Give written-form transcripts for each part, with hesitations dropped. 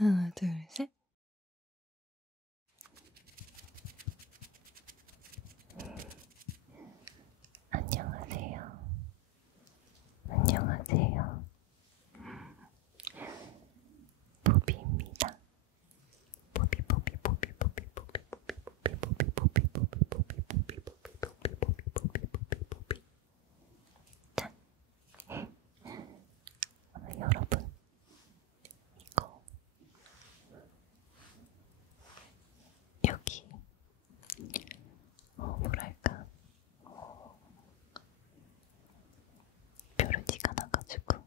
하나, 둘, 셋. 안녕하세요. 안녕하세요. 보비입니다. 보비. 짠. 여러분, 이거 여기 뭐랄까 뾰루지가 나가지고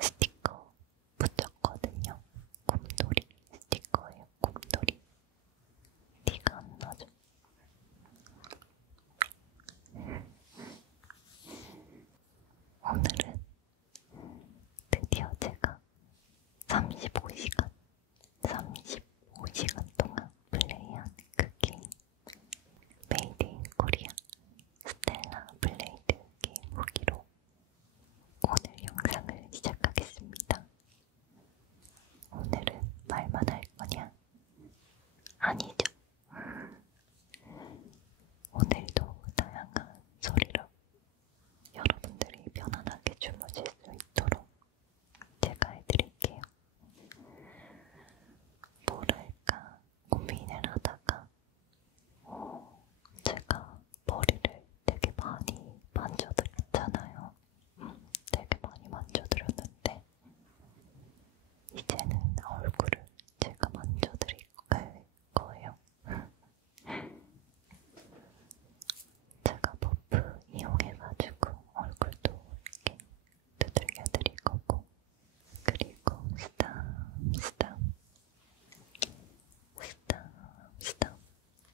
스티커 붙였거든요. 곰돌이 스티커예요. 곰돌이. 티가 안 나죠? 오늘은 드디어 제가 35시간 동안 플레이한 그 게임, 메이드 인 코리아 스텔라 블레이드 게임 후기로 오늘 영상을 시작하겠습니다. 오늘은 말만 할 거냐? 아니죠. 오늘도 다양한 소리로 여러분들이 편안하게 주무실 수 있도록 제가 해드릴게요. 뭐랄까 고민을 하다가 제가 머리를 되게 많이 만져드렸잖아요. 되게 많이 만져드렸는데 이제는 얼굴을 제가 만져드릴 거예요. 제가 버프 이용해가지고 얼굴도 이렇게 두들겨드릴 거고, 그리고 스담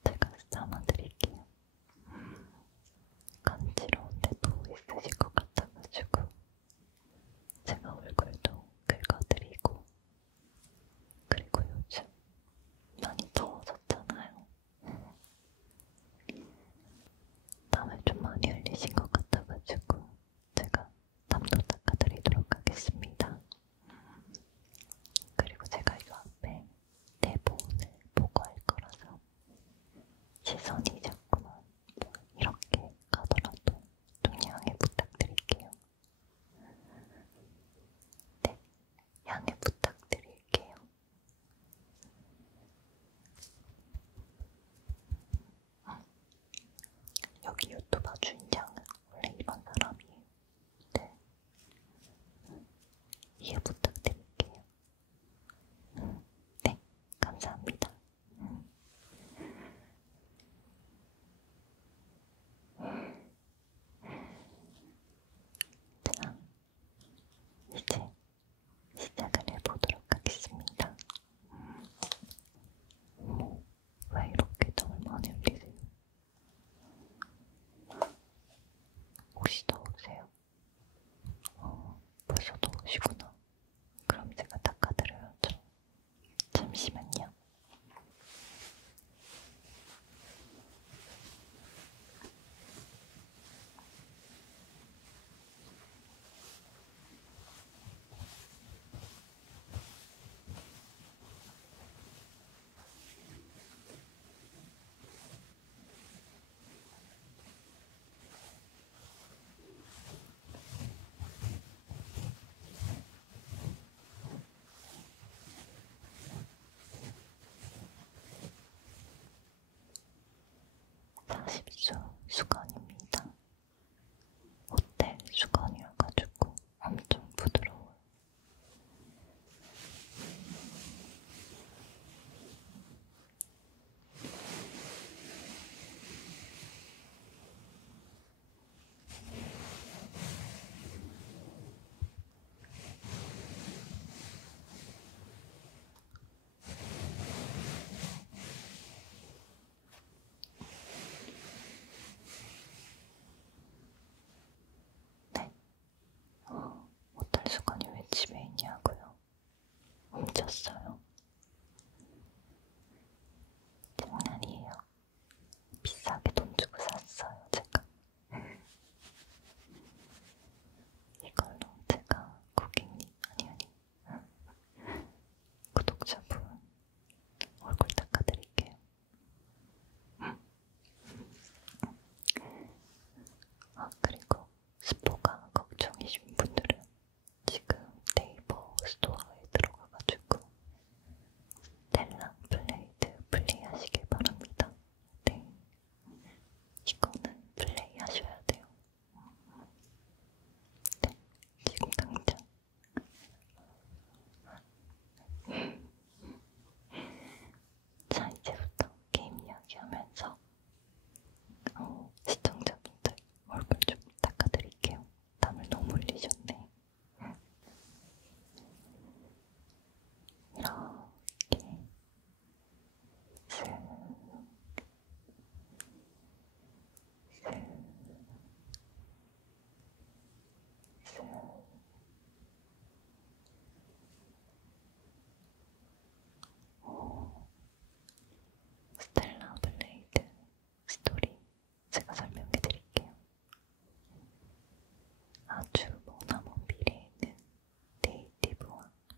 제가 스담만 드릴게요. 간지러운데 또 있으실 것 같아가지고 제가 얼굴도 긁어드리고, 그리고 요즘 많이 더워졌잖아요. 땀을 좀 많이 흘리신 것 같아가지고 제가 땀도 닦아드리도록 하겠습니다. 그리고 제가 이 앞에 대본을 보고 할 거라서 시선이 자꾸만 이렇게 가더라도 좀 양해 부탁드릴게요. 네, 양해 부탁드릴게요. 여기 유튜버 주인장은 원래 이런 사람이에요. 네, 이해 부탁드릴게요. 네, 감사합니다. 자, 이제 시작을 해보도록 하겠습니다. 왜 이렇게 땀을 많이 흘리세요? 옷이 더우세요? 벌써 더우시구나. 그럼 제가 닦아드려야죠. 잠시만요. 수건입니다. 호텔 수건이어가지고 엄청 부드러워요. 네, 호텔 수건이 왜 집에 있냐고요? 훔쳤어요. 장난이에요. 비싸게 돈 주고 샀어요, 제가. 이걸로 제가 고객님, 아니,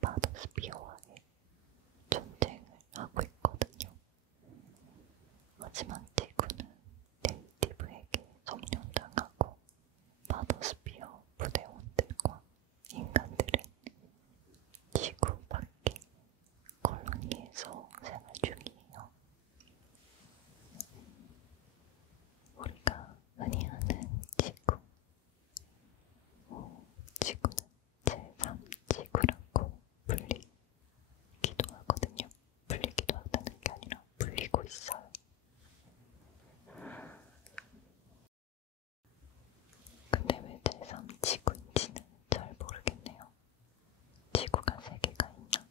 바더스피어와의 전쟁을 하고 있거든요. 하지만 지구는 네이티브에게 점령당하고 바더스피어 부대원들과 인간들은 지구 밖의 콜로니에서 생활 중이에요. 우리가 흔히 아는 지구, 지구는 제3지구라고 불리기도 하거든요. 불리기도 하다는 게 아니라 불리고 있어요. 근데 왜 제3지구인지는 잘 모르겠네요. 지구가 3개가 있나?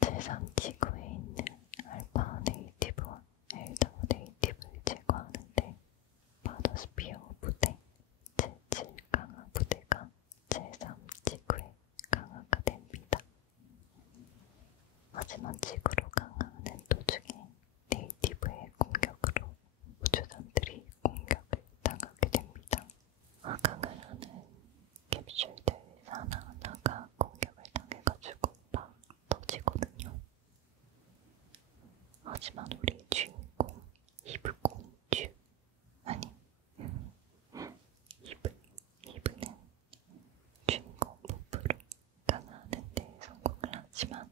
제3지구에 있는 알파 네이티브와 엘더 네이티브를 제거하는데 바더스피어 부대, 제7 강화 부대가 제3지구에 강화가 됩니다. 하지만 지구로 강화하는 도중에 네이티브의 공격으로 우주선들이 공격을 당하게 됩니다. 하강을 하는 캡슐들 하나하나가 공격을 당해가지고 막 터지거든요. 하지만 우리 주인공 이브공주 아니 이브는 주인공 부부로 강화하는 데 성공을 하지만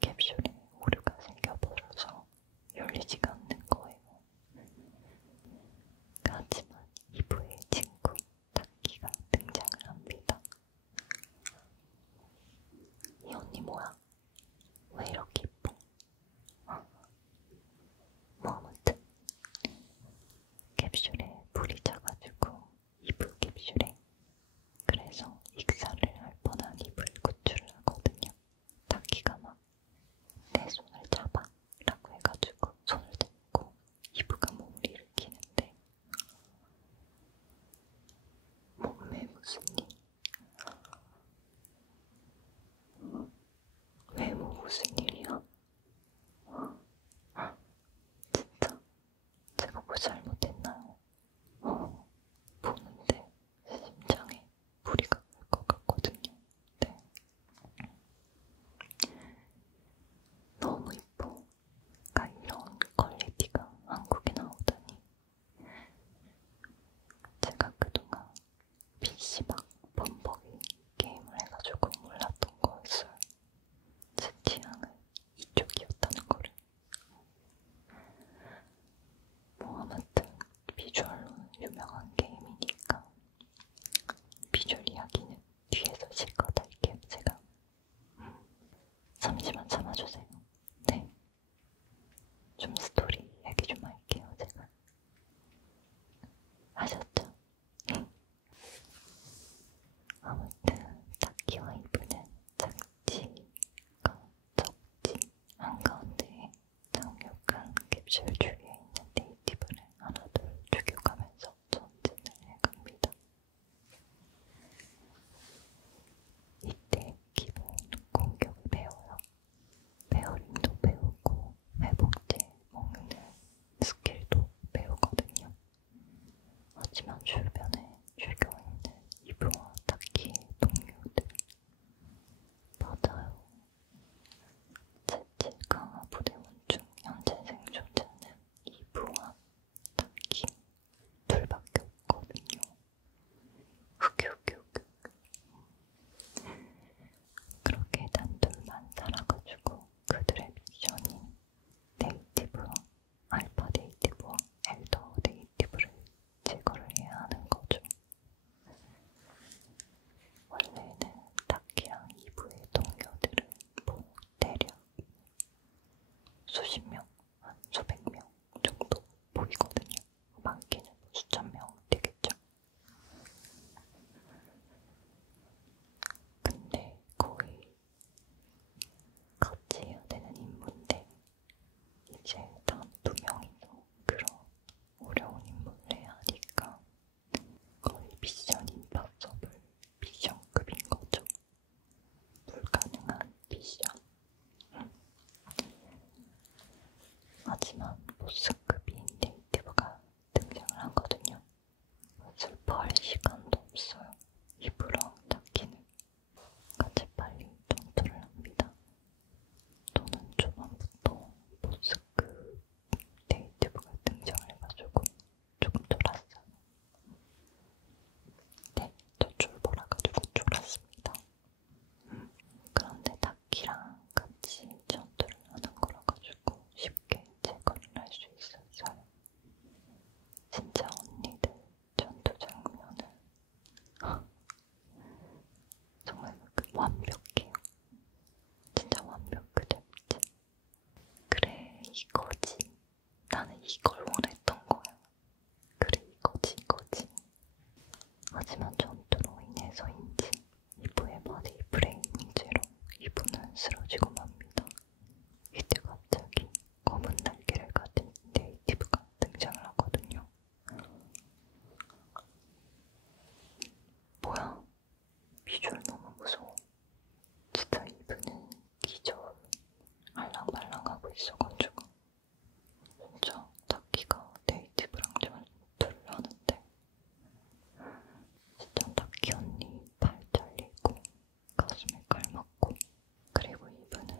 캡슐에 오류가 생겨버려서 열리지가 않는 거예요. 하지만 이브의 친구 타키가 등장을 합니다. 이 언니 뭐야? 왜 이렇게 이뻐? 뭐 아무튼 캡슐에 불이 차가지고 이브 캡슐에 그래서 익사를 할 뻔한 이브를 구출을 하거든요. 타키가 막 내 손을 잡아 라고 해가지고 손을 잡고 이브가 몸을 일으키는데 몸에 무슨 일? 외모 무슨 일이야? 진짜 제가 뭐 잘못했나요? 보는데 심장에 무리가 갈 것 같거든요. 네. 너무 이뻐. 그러니까 이런 퀄리티가 한국에 나오다니. 제가 그동안 PC방 범벅이 게임을 해가지고 몰랐던 거였어요. 제 취향은 이쪽이었다는 거를. 뭐 아무튼 비주얼로는 유명한 게임이니까 비주얼 이야기는 뒤에서 실컷 할게요. 제가 잠시만 참아주세요. 네, 좀 스토리 얘기 좀 할게요. 제가 아셨죠? 슬퍼할 시간도 없어요. 이브랑 타키는 같이 빨리 전투를 합니다. 저는 초반부터 보스급 데이트부가 등장을 해가지고 조금 졸았어요. 네, 저 졸보라가지고 졸았습니다. 그런데 타키랑 같이 전투를 하는 거라가지고 쉽게 제거를 할 수 있었어요. 진짜 언니들 전투 장면은 정말 완벽해요. 진짜 완벽 그 잡지. 그래 이거지. 나는 이걸 원했던 거야. 그래 이거지. 하지만 전투로 인해서인지 이브의 바디 프레임 문제로 이브는 쓰러지고 맙니다. 이때 갑자기 검은 날개를 가진 네이티브가 등장을 하거든요. 뭐야? 비주얼 너무 무서워. 진짜 이브는 기절 알랑말랑하고 있어가지고 진짜 타키가 네이티브랑 전투를 하는데 진짜 타키 언니 발 잘리고 가슴에 칼 맞고 그리고 이브는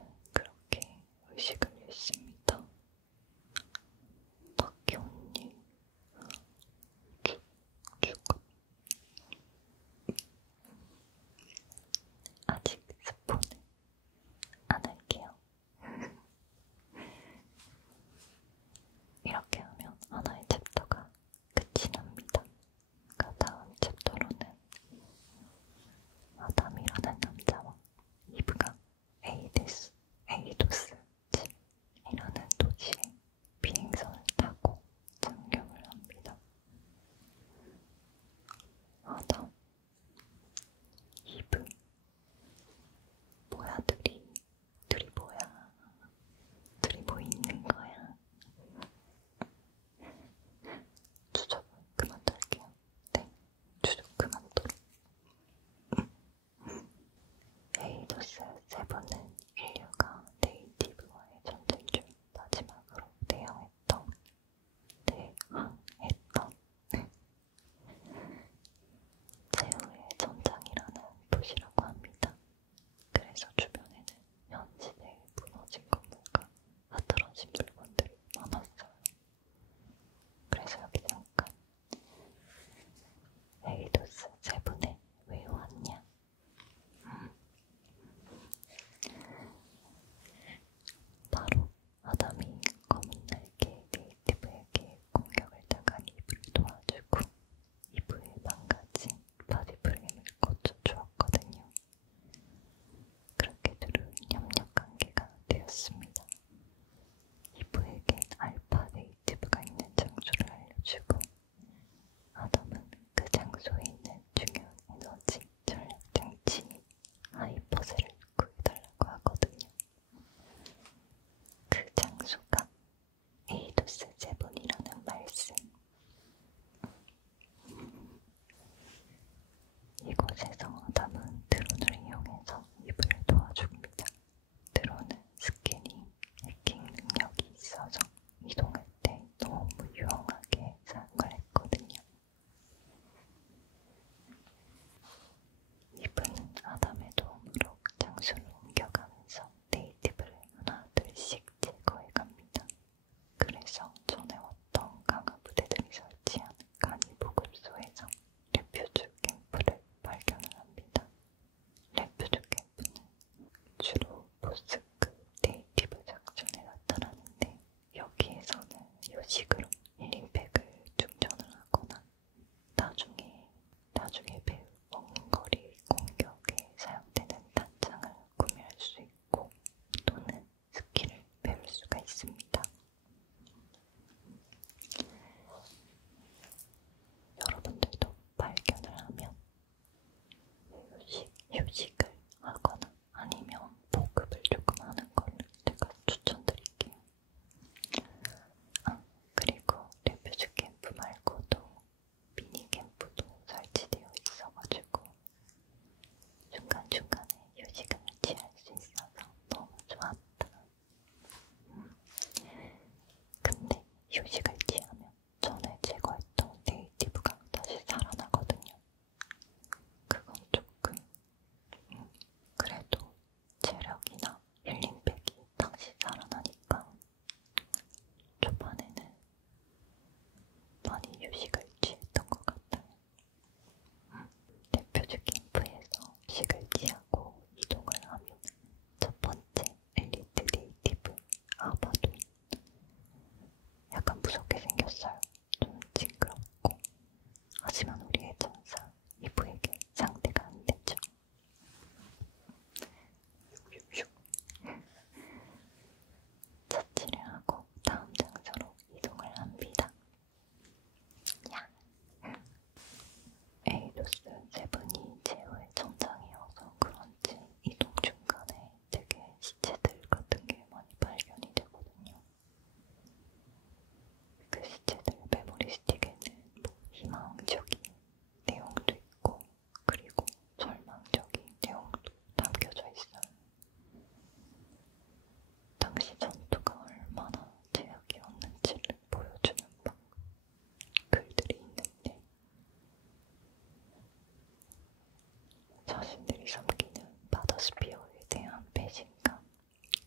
자신들이 섬기는 마더스피어에 대한 배신감,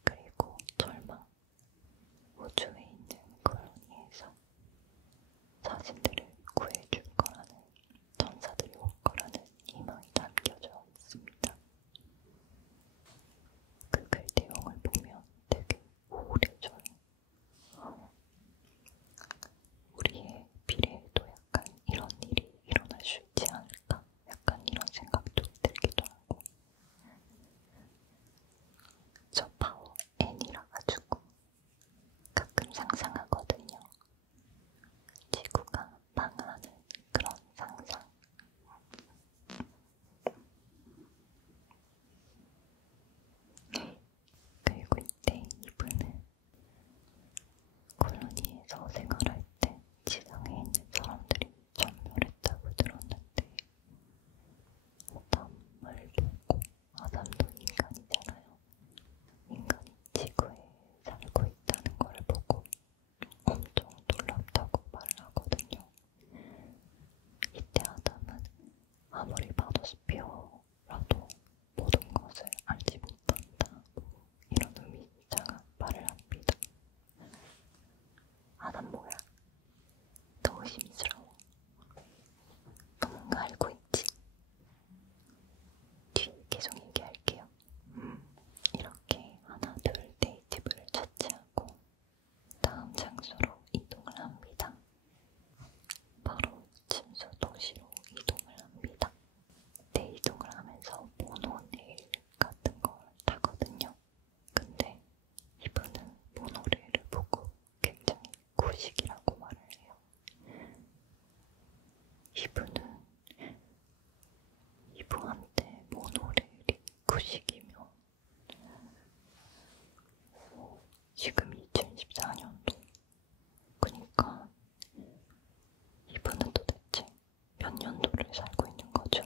그리고 절망, 우주에 있는 콜로니에서 자신들을 구해줄 거라는, 천사들이 올 거라는 희망이 담겨져 있습니다. 그 글 내용을 보면 되게 우울해져요. 우리의 미래에도 약간 이런 일이 일어날 수 있지 않을까? 약간 이런 생각도 들기도 하고. 저 파워 N이라 가지고 가끔 상상하거든요. 지구가 망하는 그런 상상. 그리고 이때 이분은 콜로니에서 생활할 때 지상에 있는 사람들이 전멸했다고 들었는데, 아담을 보고, 아담도 인간이잖아요. 인간이 지구에 살고 있다는 걸 보고 엄청 놀랍다고 말을 하거든요. 이때 아담은 아무리 마더스피어라도 모든 것을 알지 못한다, 이런 의미상한 말을 합니다. 아담 뭐야? 더 의심스러워. 너 뭔가 알고 있지? 뒤에 계속 얘기할게요. 이렇게 하나 둘 데이트를 차지하고 다음 장소로 이동을 합니다. 바로 침수 도시로 이동을 합니다. 이동을 하면서 모노레일 같은 걸 타거든요. 근데 이분은 모노레일을 보고 굉장히 구식이라고 말을 해요. 이분한테 모노레일이 구식이면 지금 2014년도, 그니까 이분은 도대체 몇 년도를 살고 있는 거죠?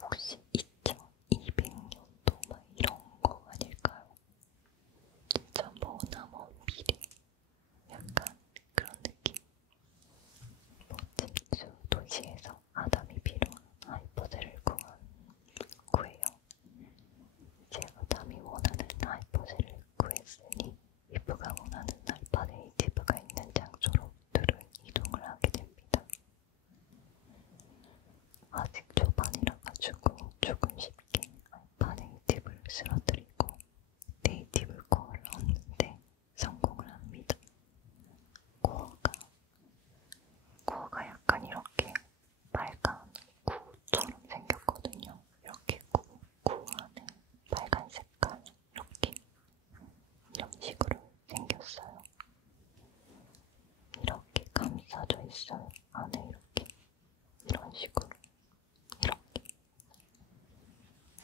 혹시 2200년도 막 이런 거 아닐까요? 진짜 머나먼 미래, 약간 그런 느낌. 침수 도시에서 아담이 필요한 하이퍼셀을 구해요. 이제 아담이 원하는 하이퍼셀을 구했으니 이브가 원하는 알파네이티브가 있는 장소로 둘은 이동을 하게 됩니다. 아직 초반이라 가지고 조금 쉽게 알파네이티브를 쓰러뜨리고 네이티브 코어를 얻는데 성공을 합니다. 코어가 약간 이렇게 빨간 구처럼 생겼거든요. 이렇게 구 안에 빨간 색깔, 이렇게 이런 식으로 생겼어요. 이렇게 감싸져 있어요. 안에 이렇게 이런 식으로 이렇게.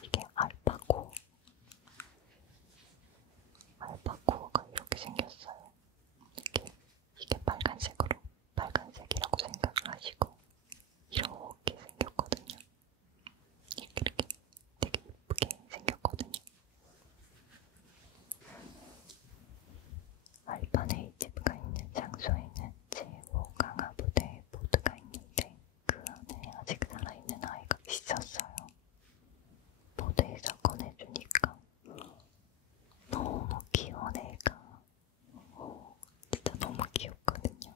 이게 알파코어가 이렇게 생겼어요. 이게 빨간색이라고 생각을 하시고 이렇게 생겼거든요. 이렇게 되게 예쁘게 생겼거든요. 알파네이티브가 있는 장소에는 제5 강화부대 보드가 있는데 그 안에 아직 살아있는 아이가 있었어요. 보드에서 꺼내주니까 너무 귀여운 애가, 진짜 너무 귀엽거든요.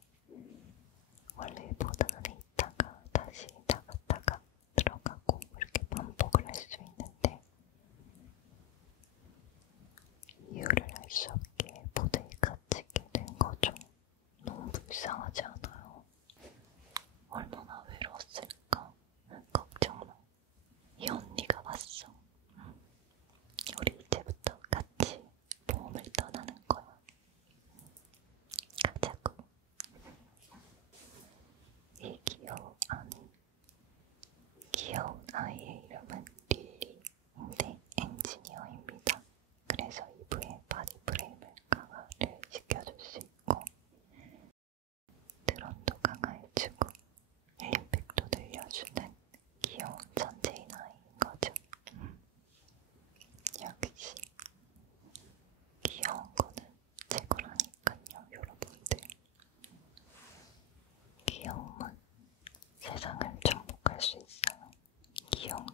원래 보드 안에 있다가 다시 나갔다가 들어가고 이렇게 반복을 할 수 있는데, 이유를 알 수 없게 보드에 갇히게 된 거죠. 너무 불쌍하지 않아요? 얼마나 외로웠을까? 걱정 마. 이 언니가 왔어. 우리 이제부터 같이 모험을 떠나는 거야. 가자고. 이 귀여운 아이의 이름은 릴리인데 엔지니어입니다. 그래서 이브의 바디 프레임을 강화를 시켜줄 수 있고 드론도 강화해주고 힐링팩도 늘려주는 귀여운 전체인 아이인 거죠. 역시 귀여운 거는 최고라니까요, 여러분들. 귀여움은 세상을 정복할 수 있어요. 귀여운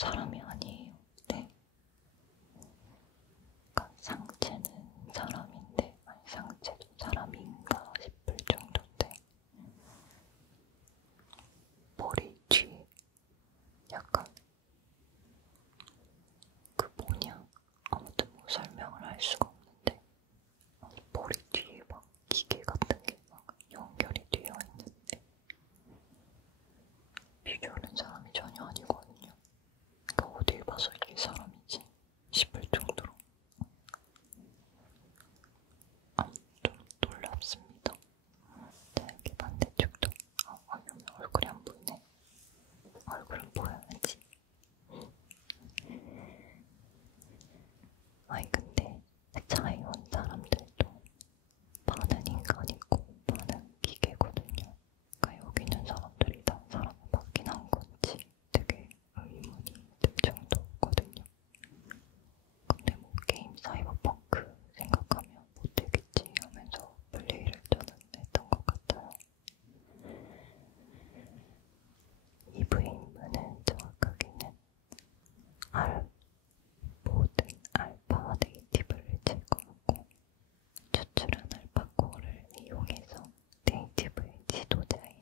사람이 아니에요. 네. 그러니까 상체는 사람인데, 아니 상체도 사람인가 싶을 정도인데, 머리 뒤에 약간 그 뭐냐, 아무튼 뭐 설명을 할 수가 없는데, 머리 뒤에 막 기계 같은 게 막 연결이 되어 있는데, 비주얼은 사람이 전혀 아니거든요. 그러니까 어딜 봐서 이게 사람이지 싶을 정도로 좀 놀랍습니다. 자, 이렇게 반대쪽도 얼굴이 안 보이네. 얼굴은 보여야지. 아니 근데 차에 온 사람들도 반은 인간 있고 반은 기계거든요. 그러니까 여기 있는 사람들이 다 사람을 맞긴 한 건지 되게 의문이 들 정도거든요. 근데 뭐 게임 사이버펑크 생각하면 못되겠지 하면서 플레이를 저는 했던 것 같아요. 이브의 임무는 정확하게는 모든 알파 네이티브를 제거하고 추출한 알파코어를 이용해서 네이티브의 지도자인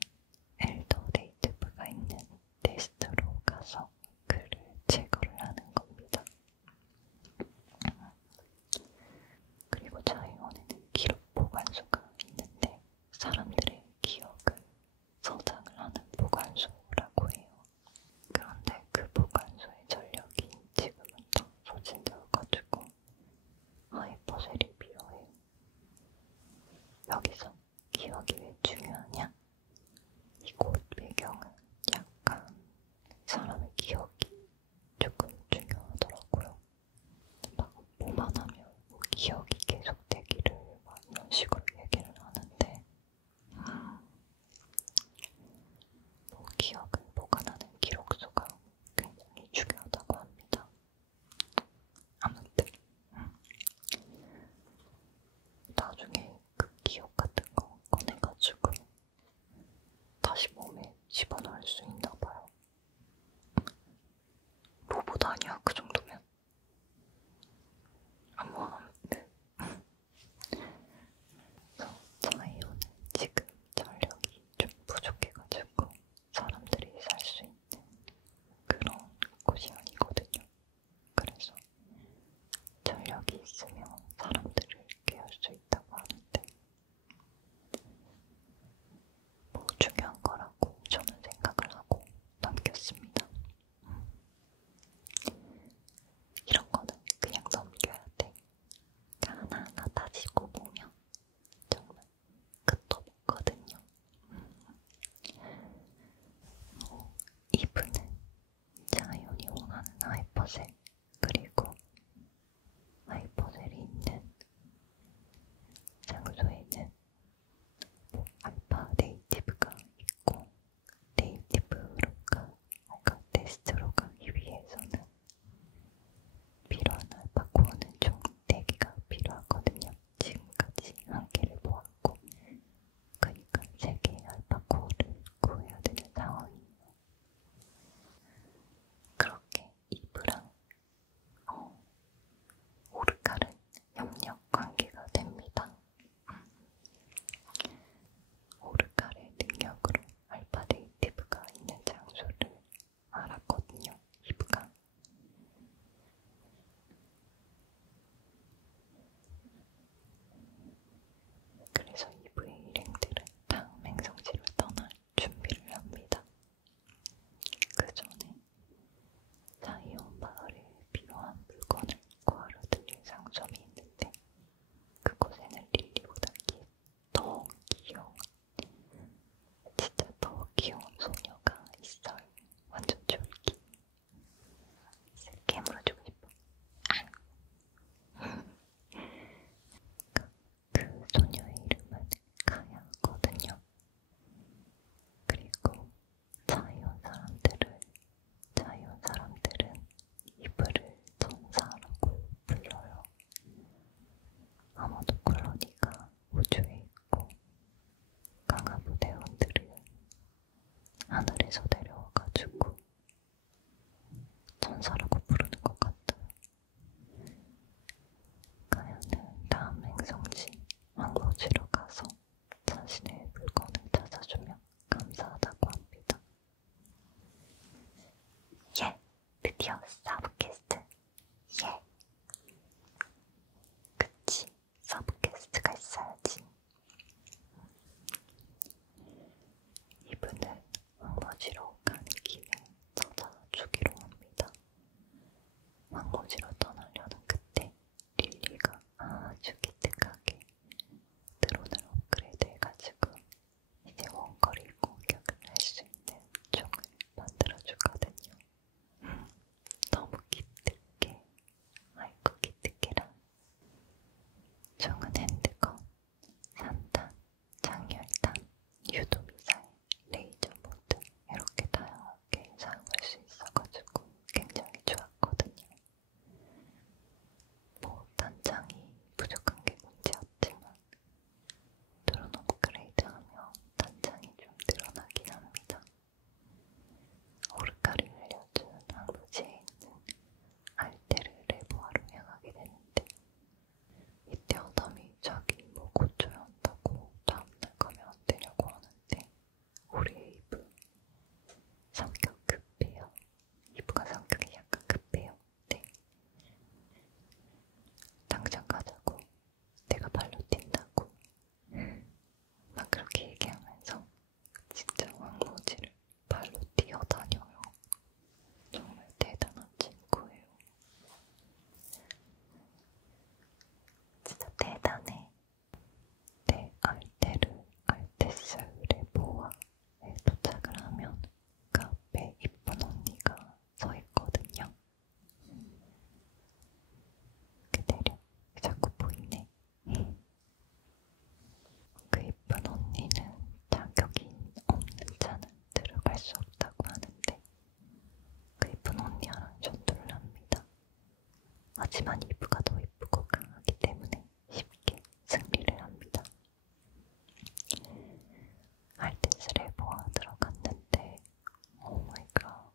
엘더 네이티브가 있는 네스트로 가서 그를 제거를 하는 겁니다. 그리고 자이원에는 기록 보관소가 있는데 사람들의 기억을 저장을 하는 보관소라고 해요. 그런데 그 보관소의 전력이 지금은 다 소진되어가지고 하이퍼셀이 필요해요. 여기서 기억이 왜 중요하냐? 이곳 배경은 약간 사람의 기억이 조금 중요하더라고요. 막 뭐만 하면 뭐 기억이 계속되기를 막 이런 식으로 얘기를 하는데 뭐 기억을 보관하는 기록소가 굉장히 중요하다고 합니다. 아무튼 나중에 그 기억 같은 거 꺼내가지고 다시 몸에 집어넣을 수 있나 봐요. 로봇 아니야 그 정도면? 아무튼 자이오는 지금 전력이 좀 부족해가지고 사람들이 살 수 있는 그런 곳이 아니거든요. 그래서 전력이 있으면 사람들을 깨울 수 있다고 하는데 뭐 중요한 거라고 저는 생각을 하고 넘겼습니다. 이런 거는 그냥 넘겨야 돼. 하나하나 따지고 보면 정말 끝도 없거든요. 이브는 자이온이 원하는 하이퍼셀 그리고 하이퍼셀이 있는 장소에는 뭐 알파 네이티브가 있고 네이티브로가 뭔가 테스트로 가기 위해서는 필요한 알파코어는 총 4개가 필요하거든요. 지금까지 1개를 모았고 그러니까 3개의 알파코어를 구해야 되는 상황이에요. 그렇게 이브랑 천사라고 부르는 것 같아요. 가연은 다음 행성지 황무지로 가서 자신의 물건을 찾아주며 감사하다고 합니다. 예! 드디어 서브퀘스트! 예! 그치, 서브퀘스트가 있어야지. 이분은 황무지로 가는 길에 찾아주기로 합니다. 황무지로 떠나려는 그때 릴리가 아주 기특하게 드론을 업그레이드 해가지고 이제 원거리 공격을 할 수 있는 총을 만들어주거든요. 너무 기특해. 아이고 기특해라. 총은 핸드건, 산탄, 장열탄, 유도미사일, 레이저 모드 이렇게 다양하게 사용할 수 있어가지고 굉장히 좋았거든요. 뭐 단장이 부족한 게 문제였지만 드론 업그레이드하며 단장이 좀 늘어나긴 합니다. 오르카를 알려준 황무지에 있는 알테르 레보아로 향하게 되는데 이때 어담이 자기 뭐 고쳐야 한다고 다음날 가면 안 되냐고 하는데 우리 이브 성격 급해요. 이브가 성격이 약간 급해요. 네. 당장 가자고. 내가 발로 뛴다고. 막 그렇게 얘기하면서 진짜 황무지를 발로 뛰어다녀요. 정말 대단한 친구예요. 진짜 대단해. 네, 알테스 레보아에 도착을 하면 그 앞에 이쁜 언니가 서 있거든요. 그대려 자꾸 보이네. 그 이쁜 언니는 자격이 없는 자는 들어갈 수 없다고 하는데 그 이쁜 언니랑 전투를 합니다. 하지만 이브가 더 이쁘고 강하기 때문에 쉽게 승리를 합니다. 알테스 레보아 들어갔는데 오마이갓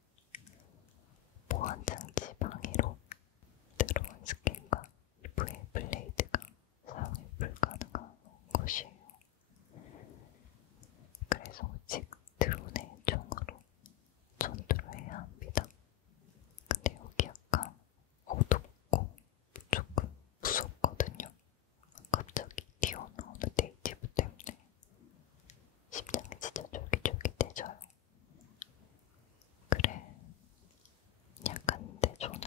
보안장치 방해로 들어온 스캔과 이브의 블레이드가 사용이 불가능한 곳이에요. 그래서 오직 드론의 총으로 전투를 해야 합니다. 근데 여기 약간 어둡고 조금 무섭거든요. 갑자기 튀어나오는 네이티브 때문에 심장이 진짜 쫄깃쫄깃해져요. 그래. 약간 근데 저는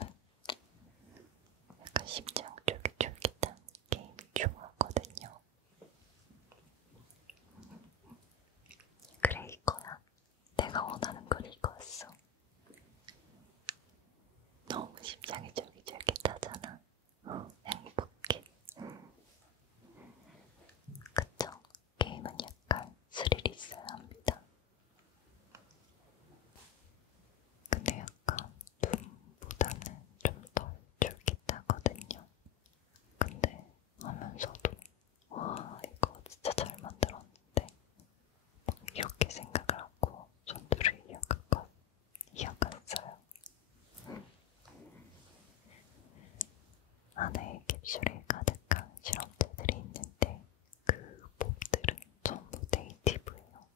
약간 심장 쫄깃쫄깃한 게임 좋아하거든요. 그래 이거야. 내가 원하는 건 이거였어. 너무 심장이 쫄깃쫄깃하잖아. 행복해. 그쵸? 게임은 약간 스릴이 있어야 합니다. 근데 약간 둠보다는 좀 덜 쫄깃하거든요. 근데 하면서도 와 이거 진짜 잘 만들었는데 막 이렇게 생각을 하고 전투를 이어갔어요. 안에 캡슐에 가득한 실험체들이 있는데 그 몹들은 전부 네이티브예요.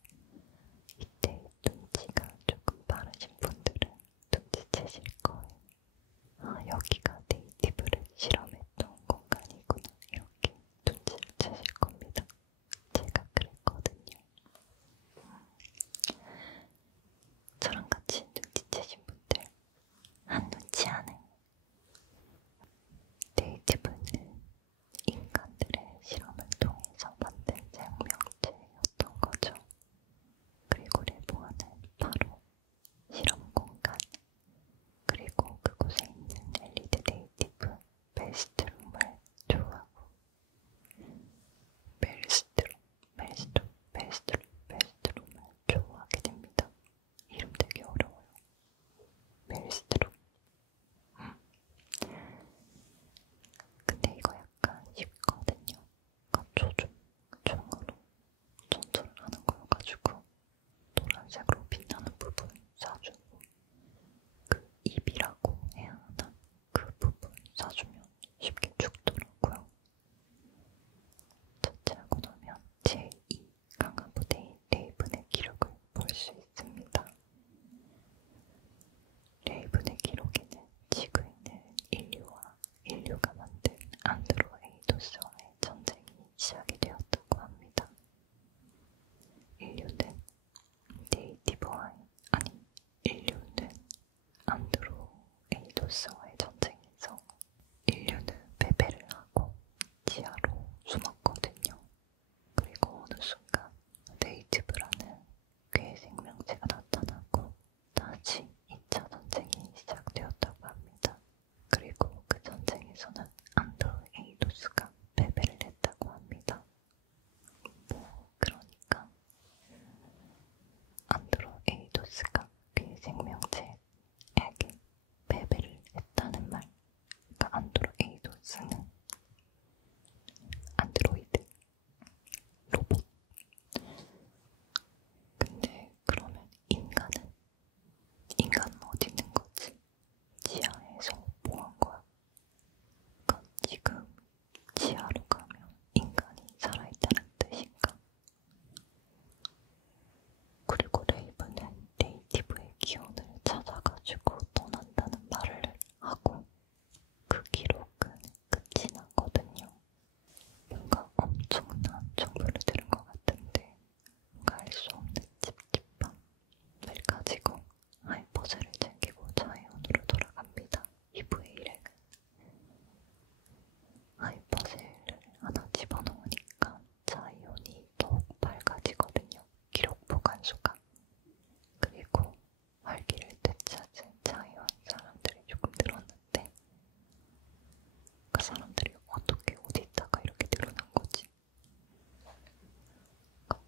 이때 눈치가 조금 빠르신 분들은 눈치채실 거예요. 아, 여기가 네이티브를 실험했던 공간이구나. 이렇게 눈치를 채실 겁니다. 제가 그랬거든요. 저랑 같이 눈치채신 분들 한 눈치 안 해. 네이티브는 안드로에이도스와의 전쟁에서 인류는 패배를 하고 지하로 숨었거든요. 그리고 어느 순간 네이티브라는 괴 생명체가 나타나고 다시 2차 전쟁이 시작되었다고 합니다. 그리고 그 전쟁에서는 안드로에이도스가 패배를 했다고 합니다. 그러니까 안드로에이도스가 괴 생명체에게 패배를 했다는 말. 그러니까 안드로에이도스는 안드로이드, 로봇. 근데 그러면 인간은 어디 있는 거지? 지하에서 뭐 한 거야? 그러니까 지금 지하로 가면 인간이 살아있다는 뜻인가? 그리고 레이브는 네이티브의 기원을 찾아가지고 떠난다는 말을 하고 그 기록은 끝이 났거든요. 뭔가 엄청난 정보를 들은 것 같은데 뭔가 알 수 없는 찝찝함을 가지고 하이퍼셀을 챙기고 자이온으로 돌아갑니다. 이브의 일행은 하이퍼셀을 하나 집어넣으니까 자이온이 더욱 밝아지거든요. 기록 보관소가. 그리고 활기를 되찾은 자이온 사람들이 조금 늘었는데 그 사람들이 어떻게 어디 있다가 이렇게 늘어난 거지?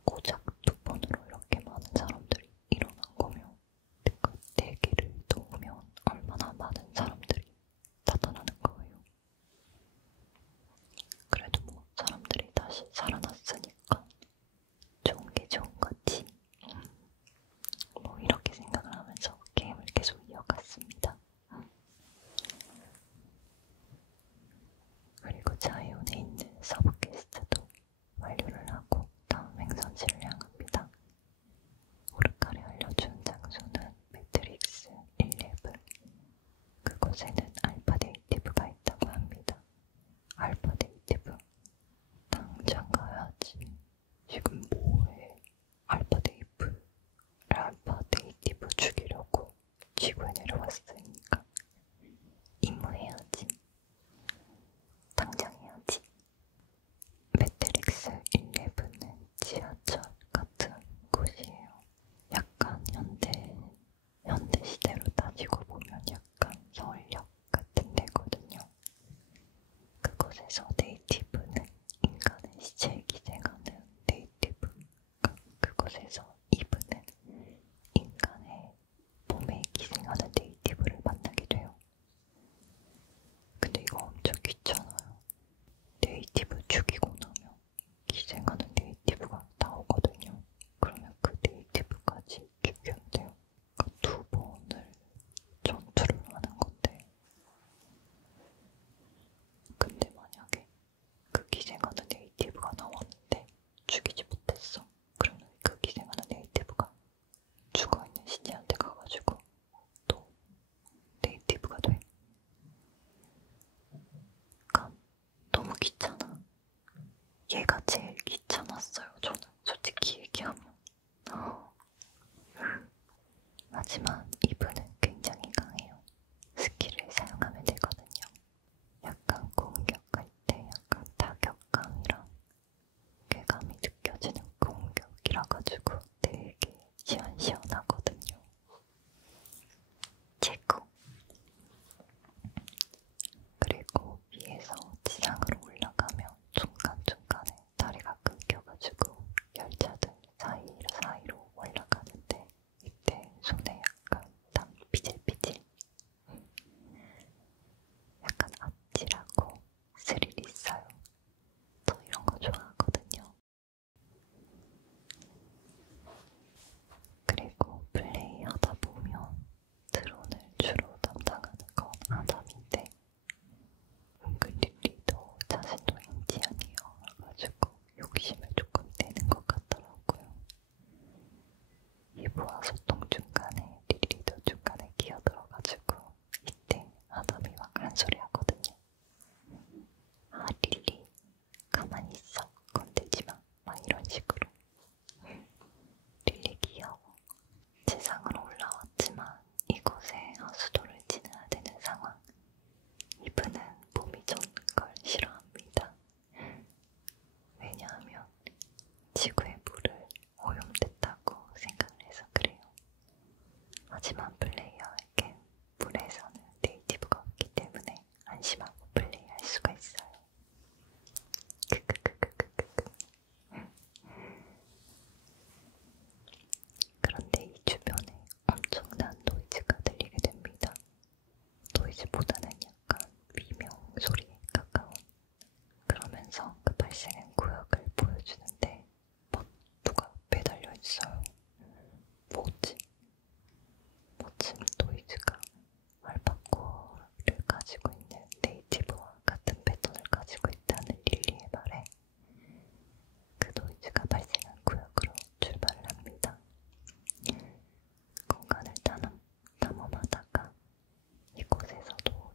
고작 2번으로 이렇게 많은 사람들이 일어난 거면 그 4개를 놓으면 얼마나 많은 사람들이 나타나는 거예요. 그래도 뭐 사람들이 다시 살아났으니까 좋은 게 좋은 거지. 뭐 이렇게 생각을 하면서 게임을 계속 이어갔습니다. 그리고 자이온에 있는 서브퀘스트도 완료를 하고 다음 행선지를 향합니다. 오르칼이 알려준 장소는 매트릭스 11. 그곳에는 알파 네이티브가 있다고 합니다. 알파 네이티브? 당장 가야지. 지금 뭐해? 알파 네이티브 죽이려고 지구에 내려왔으니까 임무해야지. 당장 해야지. 매트릭스 11은 지하철 같은 곳이에요. 약간 현대 시대로 따지고 보면 약간 서울역 노이즈보다는 약간 비명 소리에 가까운 그러면서 그 발생한 구역을 보여주는데 막 누가 매달려 있어요. 뭐지? 마침 노이즈가 알파코를 가지고 있는 네이티브와 같은 패턴을 가지고 있다는 릴리의 말에 그 노이즈가 발생한 구역으로 출발을 합니다. 공간을 탐험하다가 이곳에서도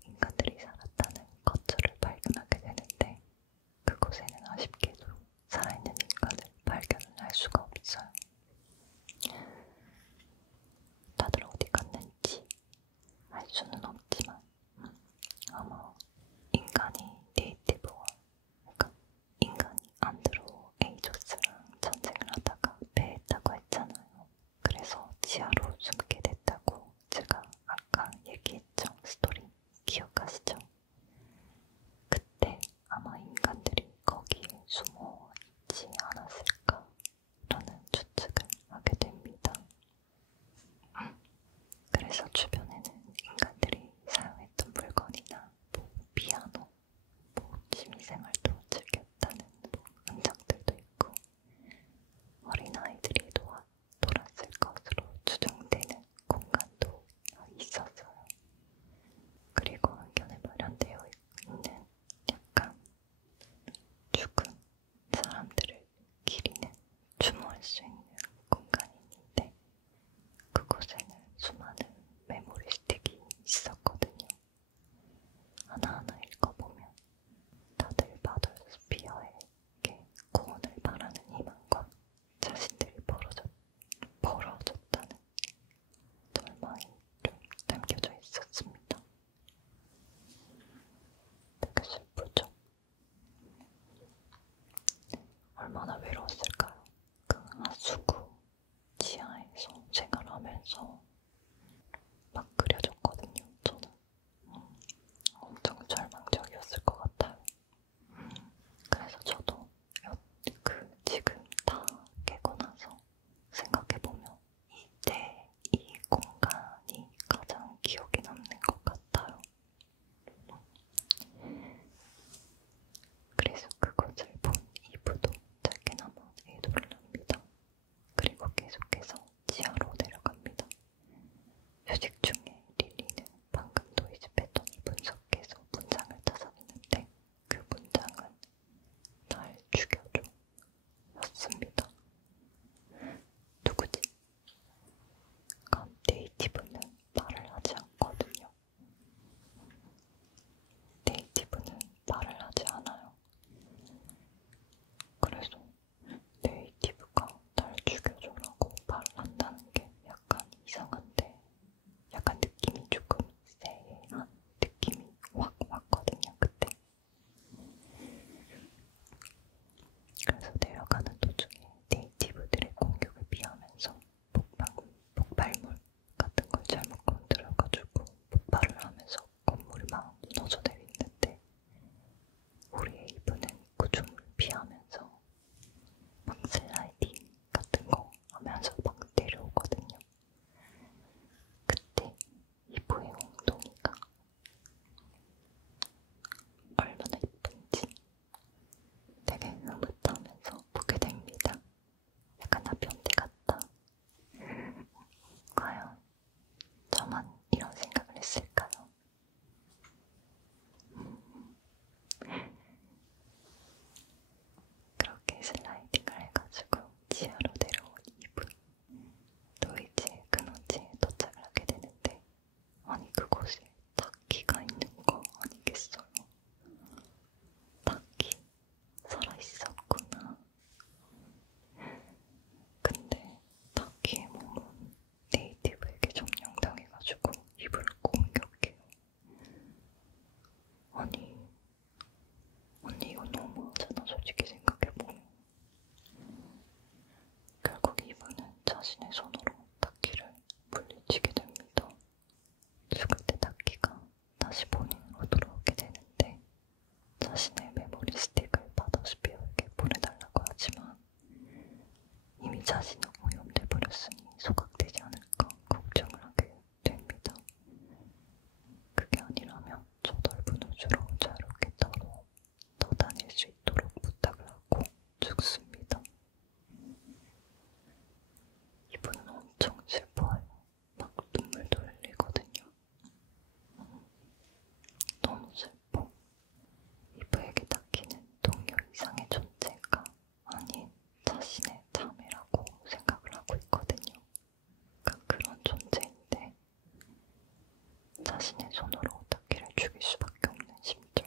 자신의 손으로 닦기를 죽일 수밖에 없는 심정.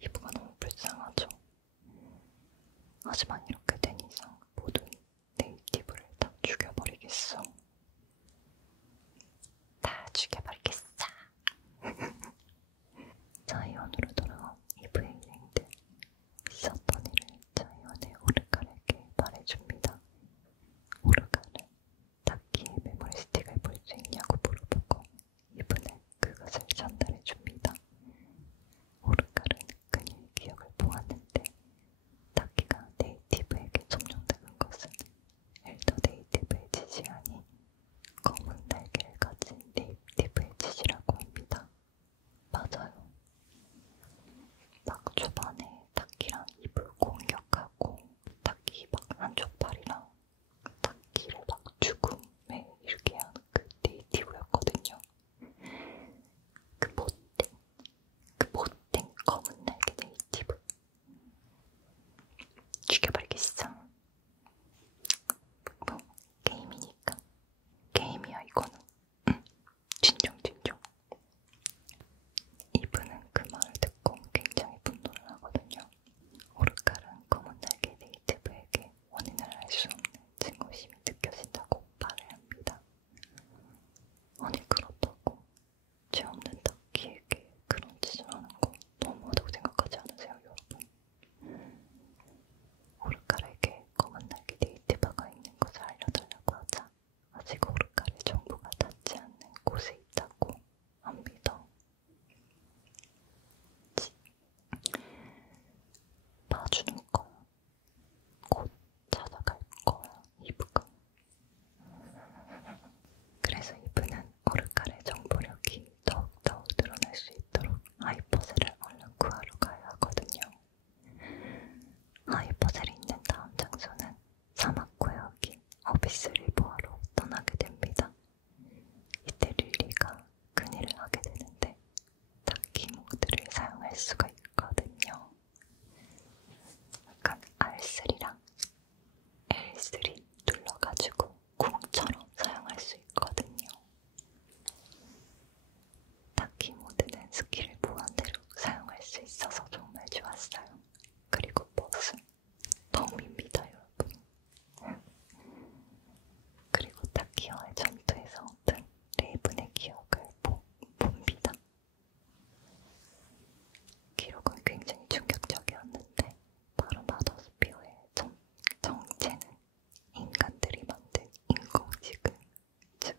이브가 너무 불쌍하죠. 하지만 이렇게 된 이상 모든 네이티브를 다 죽여버리겠어. 다 죽여버리겠어. 자이언으로 돌아온 이브의 일행들. 있었던 일을 자이언의 오르간에게 말해줍니다. 오르간은 타키의 메모리 스틱을 볼 수 있냐고 물어보고 이브는 그것을 전달해줍니다. 오르간은 그녀의 기억을 보았는데 타키가 네이티브에게 점령당한 것은 엘더 네이티브의 짓이 아닌 검은 날개를 가진 네이티브의 짓이라고 합니다. 맞아요. 막 초반에 타키랑 입을 공격하고 타키 막 한쪽 팔이랑 타키를 막 죽음에 이렇게 하는 그 네이티브였거든요. 그 못된 검은 날개 네이티브 죽여버리겠어. 뭐 게임이니까 게임이야 이거는. 진정. 이브는 그 말을 듣고 굉장히 분노를 하거든요. 오르칼은 검은 날개 네이티브에게 원인을 알 수 없는 증오심이 느껴진다고 말을 합니다. 아니 그렇다고 죄 없는 타키에게 그런 짓을 하는 거 너무하다고 생각하지 않으세요, 여러분? 오르칼에게 검은 날개 네이티브가 있는 것을 알려달라고 하자 아직 오르칼의 정보가 닿지 않는 곳에 있다고 합니다. 봐주는 거야. 곧 찾아갈 거야, 이브가. 그래서 이브는 오르칼의 정보력이 더욱더욱 드러날 수 있도록 하이퍼셀을 얼른 구하러 가야 하거든요. 하이퍼셀이 있는 다음 장소는 사막 구역인 어비스 리버로 떠나게 됩니다. 이때 릴리가 큰일을 하게 되는데 타키 모드를 사용할 수가 있거든요. 약간 R3랑 L3 눌러가지고 궁처럼 사용할 수 있거든요. 타키 모드는 스킬을 무한대로 사용할 수 있어서 정말 좋았어요. 그리고 버스는 덤입니다, 여러분. 그리고 타키와의 전투에서 얻은 레이븐의 기억을 봅니다. 기록은 굉장히 충격적이었는데 바로 마더스피어의 정체는 인간들이 만든 인공지능, 즉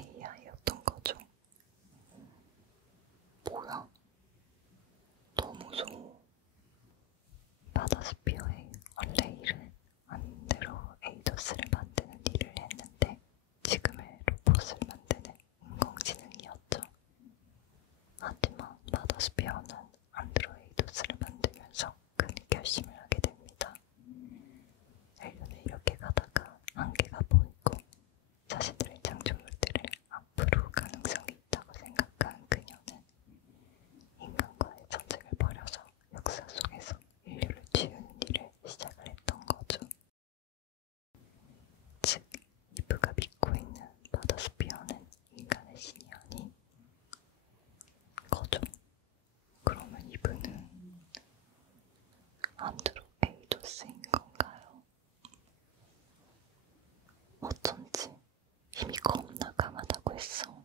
AI였던 거죠. 뭐야? 너무 무서워. 마더스피어의 원래 일은 안드로 에이더스를 만드는 일을 했는데 지금의 로봇을 만드는 인공지능이었죠. 하지만 마더스피어는 안드로이드스를 만들면서 큰 결심을 하게 됩니다. 인류는 이렇게 가다가 한계가 보이고 자신들의 창조물들을 앞으로 가능성이 있다고 생각한 그녀는 인간과의 전쟁을 벌여서 역사 속에서 인류를 지우는 일을 시작을 했던 거죠. 즉, 이브가 믿고 있는 마더스피어는 인간의 신이 아닌 거죠. 그러면 이브는 안드로에이도스인 건가요? 어쩐지 힘이 겁나 강하다고 했어.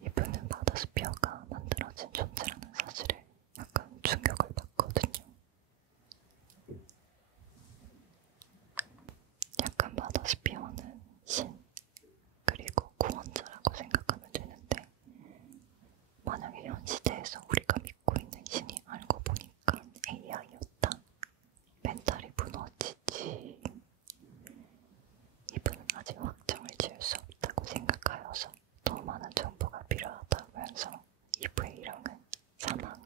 이브는 마더스피어가 만들어진 존재라는 사실을 약간 충격을 받거든요. 약간 마더스피어는 신, 그리고 구원자라고 생각하면 되는데 만약에 현 시대에서 우리가 믿고 있는 신이 알고 보니까 AI였다. 멘탈이 무너지지. 이분은 아직 확정을 지을 수 없다고 생각하여서 더 많은 정보가 필요하다면서 이브의 이름은 사망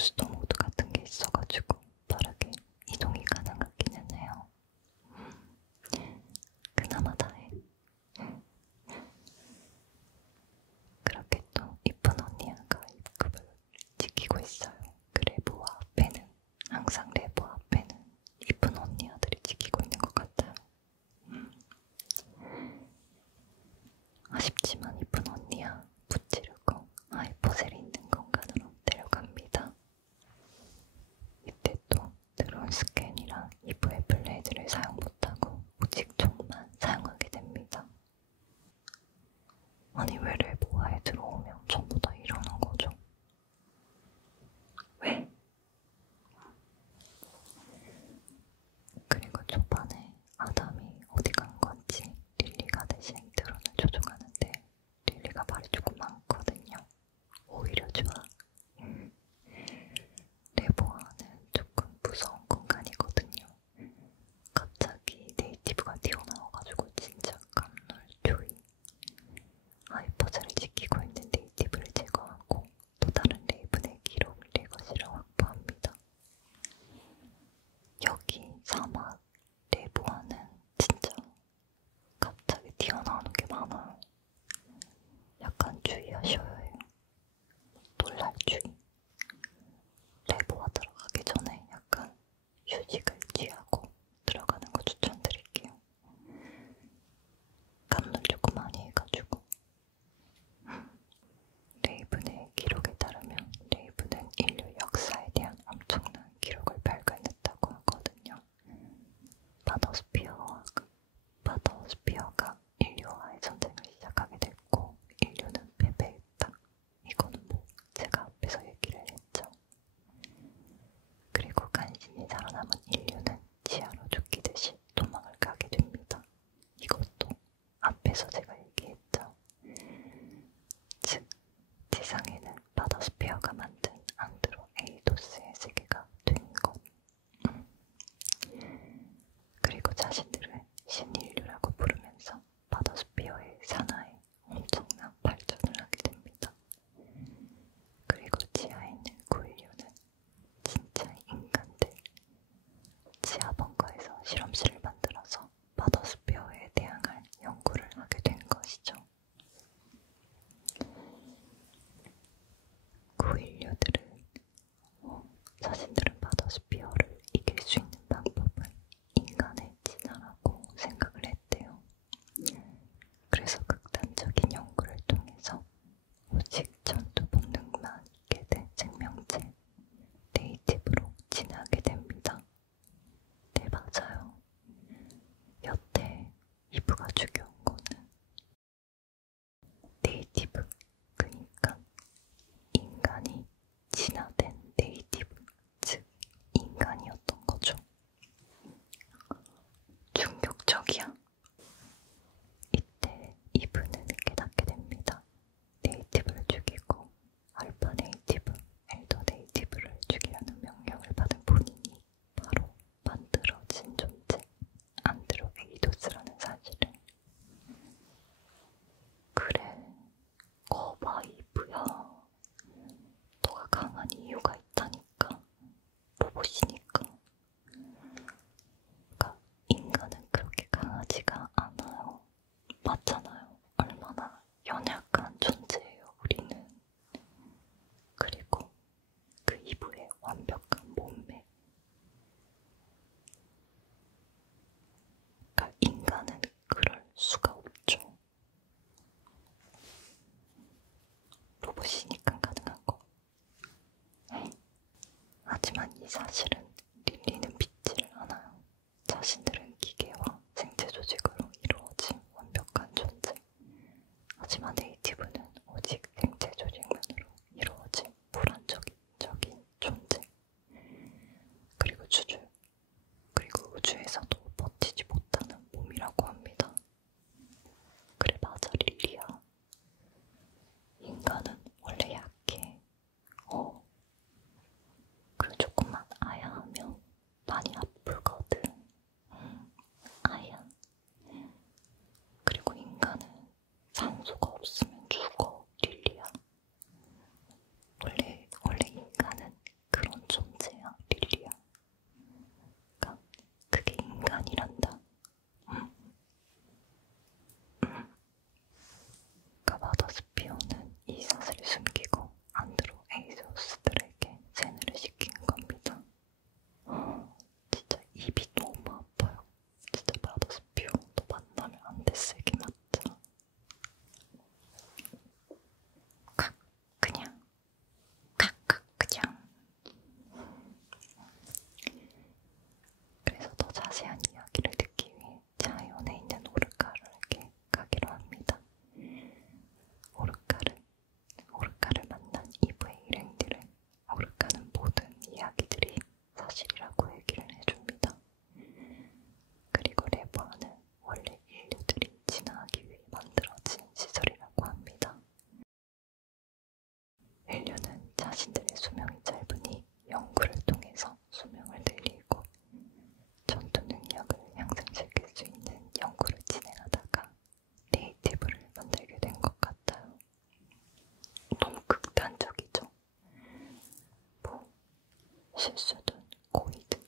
부스터 모드 같은 게 있어가지고 빠르게 이동이 가능하기는 해요. 그나마 다행. 그렇게 또 이쁜 언니가 입구를 지키고 있어요. 그 레버 앞에는 항상 레버 앞에는 이쁜 언니들이 지키고 있는 것 같아요. 아쉽지만 이쁜 언니야 붙이려고 하이퍼셀이 있는 공간으로 데려갑니다. 이때 또 드론 스캔이랑 이브의 블레이드를 사용 못하고 오직 총만 사용하게 됩니다. 아니 왜 레보아에 들어오면 전부 다 이러는 거죠? 왜? 그리고 초반에 아담이 어디 간 건지 릴리가 대신 드론을 조종하는데 릴리가 말이 조금 많거든요. 오히려 좋아. 레보아는 조금 무서운 공간이거든요. 갑자기 네이티브가 튀어나와가지고 진짜 깜놀조이. 하이퍼셀을 지키고 있는 네이티브를 제거하고 또 다른 레이븐의 기록을 레거시를 확보합니다. 여기 사막 레보아는 진짜 갑자기 튀어나오는 게 많아요. 약간 주의하셔야 해요. 놀랄 주의. 레보아 들어가기 전에 약간 휴식을 취하고 들어가는 거 추천드릴게요. 깜놀 조금 많이 해가지고. 레이븐의 기록에 따르면 레이븐은 인류 역사에 대한 엄청난 기록을 발견했다고 하거든요. 바더스피어가 인류와의 전쟁을 시작하게 됐고 인류는 패배했다. 이거는 뭐 제가 앞에서 얘기를 했죠. 그리고 간신히 살아남은 인류는 지하로 쫓기듯이 도망을 가게 됩니다. 이것도 앞에서 제가 얘기했죠. 즉, 지상에는 바더스피어가 만든 안드로 에이도스의 세계가 된 것. 그리고 자신들을 신인류라고 부르면서 바더스피어의 산하에 엄청난 발전을 하게 됩니다. 그리고 지하에 있는 구인류는 진짜 인간들, 지하 벙커에서 실험실을 만들어서 바더스피어에 대항할 연구를 하게 된 것이죠. 구인류들은 자신들은 바더스피어를 이길 수 있는 방법은 인간의 진화라고 생각을 했대요. 그래서 극단적인 연구를 통해서 오직 전투 본능만 있게 된 생명체 네이티브로 진화하게 됩니다. 네, 맞아요. 여태 이브가 죽여온 거는 네이티브, 그니까 인간이 진화된 네이티브, 즉 인간이었던 거죠. 충격적이야. 이때 이브는 깨닫게 됩니다. 네이티브를 죽이고 알파 네이티브, 엘더 네이티브를 죽이라는 명령을 받은 본인이 바로 만들어진 존재, 안드로 에이도스라는 사실을. 그래, 거봐 이브야. 너가 강한 이유가 있다니까. 로봇이니까. 그러니까 인간은 그렇게 강하지가 않아요. 맞잖아요. 얼마나 연약한 존재예요, 우리는. 그리고 그 이브의 완벽한 몸매. 그러니까 인간은 그럴 수가 없죠. 로봇이니까 가능한 거. 하지만 이 사실은 릴리는 믿지를 않아요. 자신들은 기계와 생체 조직으로 이루어진 완벽한 존재. 하지만 네이티브는 오직 생체 조직만으로 이루어진 불안적인 존재. 그리고 우주에서도 버티지 못하는 몸이라고 합니다. 그래, 맞아, 릴리야. 인간은 원래 약해. 그리고 조금만 아야하면 많이 아프거든. 아야. 그리고 인간은 산소가 없으면 실수든 고의든.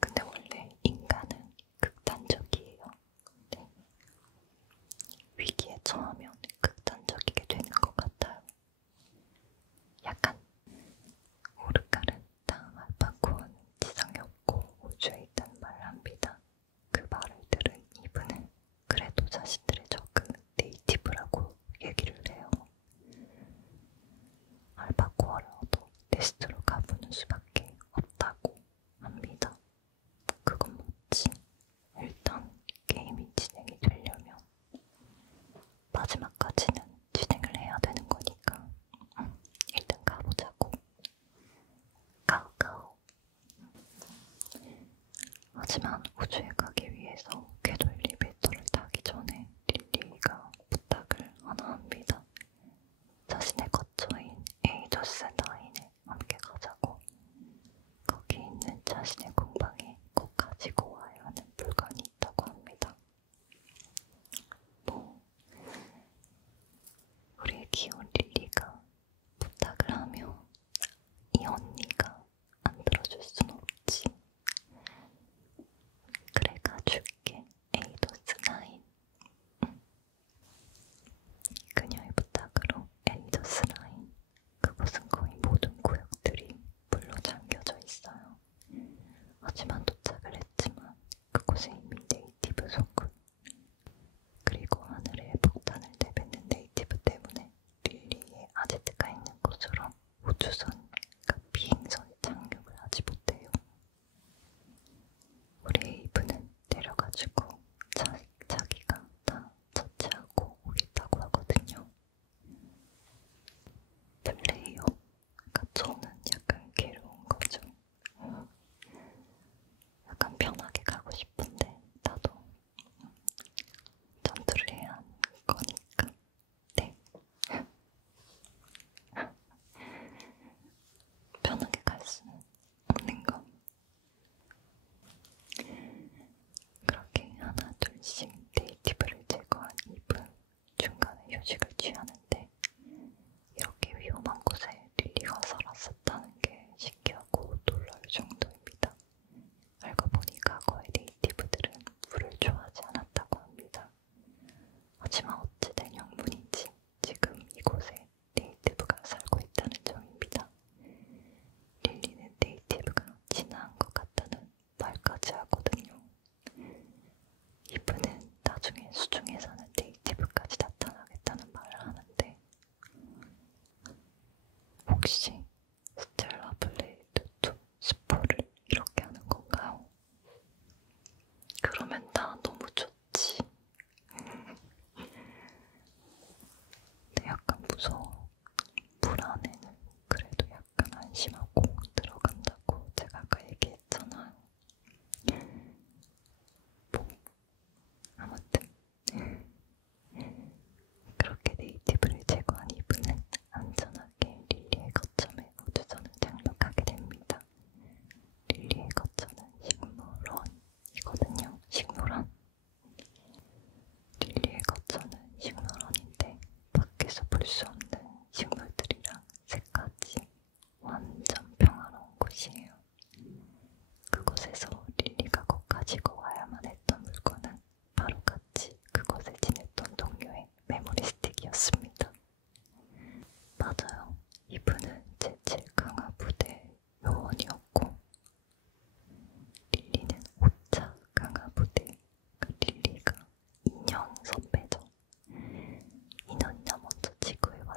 근데 원래 인간은 극단적이에요. 네. 위기에 처하면 극단적이게 되는 것 같아요. 약간 오르가는 다음 알파고는 지상에 없고 우주에 있다는 말을 합니다. 그 말을 들은 이분은 그래도 자신들의 적은 네이티브라고 얘기를 해요. 알파고어를 얻어 네스트로 가보는 수밖에 없다고 합니다. 그건 뭐지? 일단 게임이 진행이 되려면 마지막까지는 진행을 해야 되는 거니까 일단 가보자고. 가까워. 하지만 우주에 가기 위해서 궤도 엘리베이터를 타기 전에 릴리가 부탁을 하나 합니다. 자신의 거처인 에이더스 나인에 함께 가자고. 거기 있는 자신의 공방에 꼭 가지고 와야 하는 물건이 있다고 합니다. 우리의 귀여운 릴리가 부탁을 하며 이 언니가 안 들어줄 순 없지. 그래 가줄게 에이더스 나인. 그녀의 부탁으로 에이더스 나인. 그곳은 거의 모든 구역들이 물로 잠겨져 있어요. 하지만 도착을 했지만 그곳에 이미 네이티브 소굴 그리고 하늘에 폭탄을 내뱉는 네이티브 때문에 릴리의 아제트가 있는 곳으로 우주선, 그러니까 비행선에 착륙을 하지 못해요. 우리 이브는 내려가지고 자기가 다 처치하고 오겠다고 하거든요. 플레이어, 그러니까 저는 약간 괴로운 거죠. 약간 편하게 가고 싶은데 나도 전투를 해야 하는 거니까. 네. 편하게 갈 수는 없는 거. 그렇게 하나 둘씩 네이티브를 제거한 이브 중간에 휴식을 취하는데 이렇게 위험한 곳에 릴리가 살았었다는 게 신기하고 놀랄 정도입니다. 알고 보니 과거의 네이티브들은 물을 좋아하지 않았다고 합니다. 하지만 어찌된 영문인지 지금 이곳에 네이티브가 살고 있다는 점입니다. 릴리는 네이티브가 진화한 것 같다는 말까지 하거든요. 이분은 나중에 수중에 사는 네이티브까지 나타나겠다는 말을 하는데 혹시 스텔라 블레이드 2 스포를 이렇게 하는 건가요? 그러면 나 너무 좋지. 근데 약간 무서워. 물 안에는 그래도 약간 안심하고 들어간다고 제가 아까 얘기했잖아요. 아무튼 그렇게 네이티브를 제거한 이브는 안전하게 릴리의 거점에 우주선을 착륙하게 됩니다. 릴리의 거점은 식물원이거든요. 식물원. 릴리의 거점은 식물원인데 밖에서 볼 수 없는 식물들이랑 새까지 완전 평화로운 곳이에요. 그곳에서 릴리가 꼭 가지고 와야만 했던 물건은 바로 같이 그곳에 지냈던 동료의 메모리 스틱이었습니다. 맞아요. 이분은 제7 강화 부대 요원이었고 릴리는 5차 강화 부대, 릴리가 2년 선배죠. 2년이나 먼저 지구에 와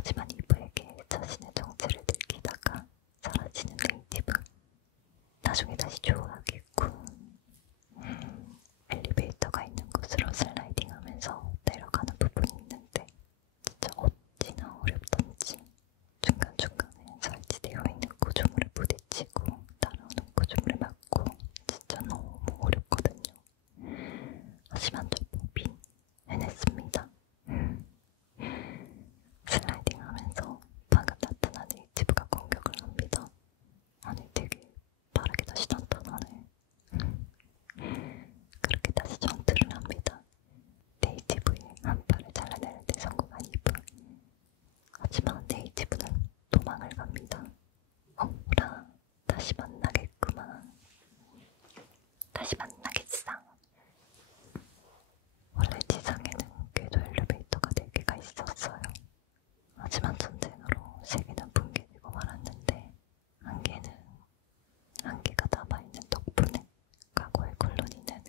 하지만 이브에게 자신의 정체를 들키다가 사라지는 네이티브. 나중에 다시 좋아하겠군. 엘리베이터가 있는 곳으로 슬라이딩하면서 내려가는 부분이 있는데 진짜 어찌나 어렵던지 중간중간에 설치되어 있는 구조물에 부딪히고 따라오는 구조물에 맞고 진짜 너무 어렵거든요. 하지만 저 법인 해냈습니다. 슬라이딩하면서 방금 나타난 네이티브가 공격을 합니다. 아니 되게 빠르게 다시 나타나네. 그렇게 다시 전투를 합니다. 네이티브의 한 팔을 잘라내는 데 성공한 이브. 하지만 네이티브는 도망을 갑니다. 어라, 다시 만나겠구만. 다시 만나겠어. 원래 지상에는 궤도 엘리베이터가 4개가 있었어요. 하지만 전쟁으로 3개는 붕괴되고 말았는데 한 개가 남아있는 덕분에 과거의 콜로니는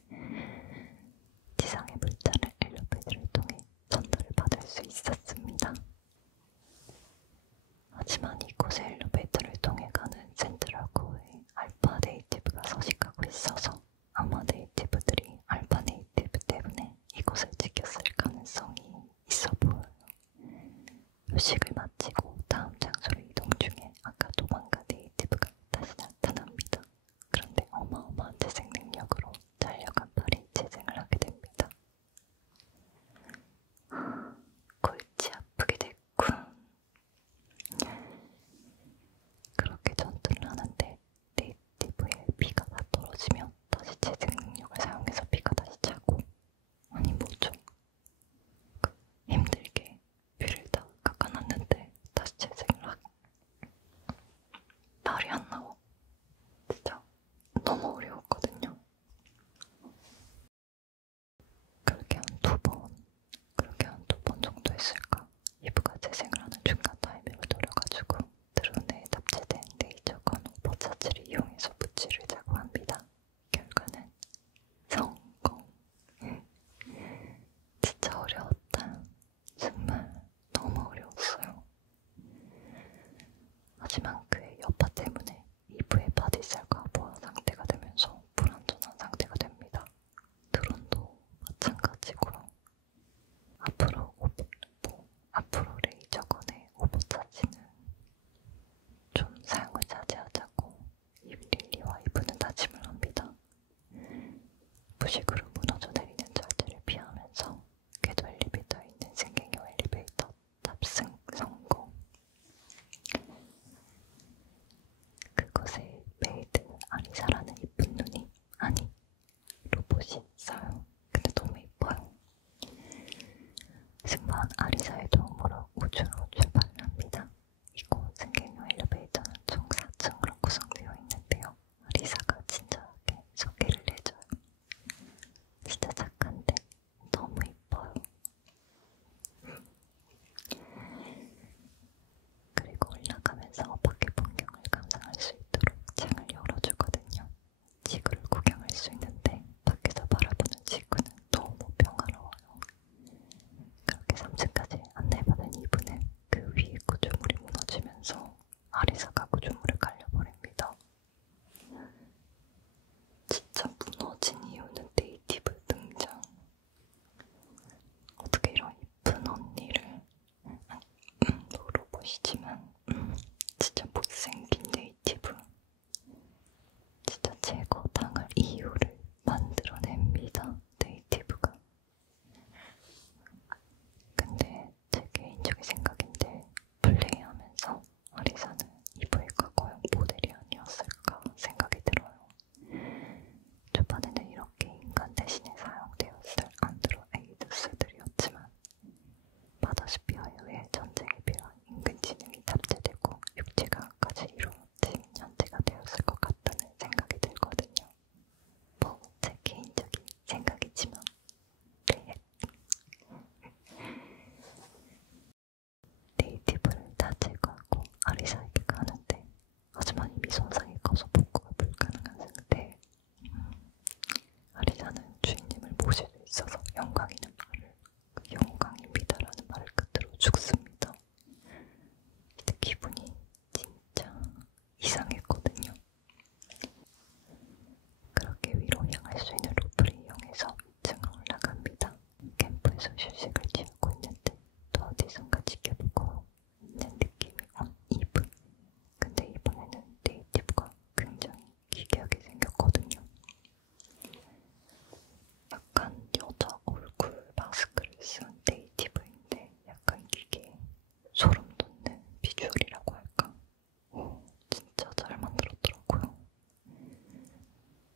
지상의 물자를 엘리베이터를 통해 전달을 받을 수 있었습니다. 하지만 이곳의 엘리베이터를 통해 가는 센트럴코어에 알파 네이티브가 서식하고 있어서 아마 네이티브들이 알파 네이티브 때문에 이곳을 지켰을 가능성이 있어 보여요. 휴식을 마치고 다음 장소로 이동 중에 아까 도망간 네이티브가 다시 나타납니다. 그런데 어마어마한 재생 능력으로 잘려간 팔이 재생을 하게 됩니다. 골치 아프게 됐군. 그렇게 전투를 하는데 네이티브의 피가 다 떨어지면 다시 재생 능력을 사용해서 피가 다시 차고, 아니 뭐죠? 힘들게 피를 다 깎아놨는데 다시 재생을 하고. 말이 안 나와. 진짜 너무 어려웠거든요. 그렇게 한 두 번 정도 했을까? 이브가 재생을 하는 중간 타이밍을 노려가지고 드론에 탑재된 레이저건 오버차지를 이용해서 부치를 제거합니다. 결과는 성공. 진짜 어려웠다. 정말 너무 어려웠어요. 하지만 그의 여파 때문에 이브의 바디셀과 보아 상태가 되면서 불완전한 상태가 됩니다. 드론도 마찬가지고요. 앞으로 레이저건의 오버차지는 좀 사용을 자제하자고 릴리와 이브는 다짐을 합니다. 부식으로 무너져 내리는 절제를 피하면서 궤도 엘리베이터에 있는 승객용 엘리베이터 탑승 성공. 그곳에 메이드 아리사라는 이쁜 눈이, 아니 로봇이 있어요. 근데 너무 이뻐요. 승무원 아리사의 도움으로 우주로 출발을 합니다. 이곳 승객용 엘리베이터는 총 4층으로 구성되어 있는데요. 아리사가 친절하게 소개를 해줘요. 진짜 착한데 너무 이뻐요. 그리고 올라가면서 밖의 풍경을 감상할 수 있도록 창을 열어주거든요. 지구를 구경할 수 있는데 밖에서 바라보는 지구는 너무 평화로워요. 그렇게 3층까지 안내받은 이브는 그 위에 구조물이 무너지면서 아리사가 구조물을 갈려버립니다. 진짜 무너진 이유는 네이티브 등장. 어떻게 이런 이쁜 언니를, 로봇이지만 진짜 못생긴 네이티브. 진짜 제거당할 이유를 만들어냅니다. 네이티브가. 근데 제 개인적인 생각인데 플레이하면서 아리사는 이브의 과거형 모델이 아니었을까 생각이 들어요. 초반에는 이렇게 인간 대신에 사용되었을 안드로에이드스들이었지만 마더스피어에 의해 전쟁에 필요한 인공지능이 탑재되고 육체가까지 이루어진 현재가 되었을 것 같다는 생각이 들거든요. 뭐 제 개인적인 생각이지만 네. 네이티브를 다 제거하고 아리사에게 가는데, 하지만 이미 손상이 커서 복구가 불가능한 상태. 아리사는 주인님을 모실 수 있어서 영광입니다라는 말을 끝으로 죽습니다. 계속 휴식을 취하고 있는데 또 어디선가 지켜보고 있는 느낌이 이브. 근데 이번에는 네이티브가 굉장히 기괴하게 생겼거든요. 약간 여자 얼굴 마스크를 쓴 네이티브인데 약간 이게 소름 돋는 비주얼이라고 할까? 진짜 잘 만들었더라고요.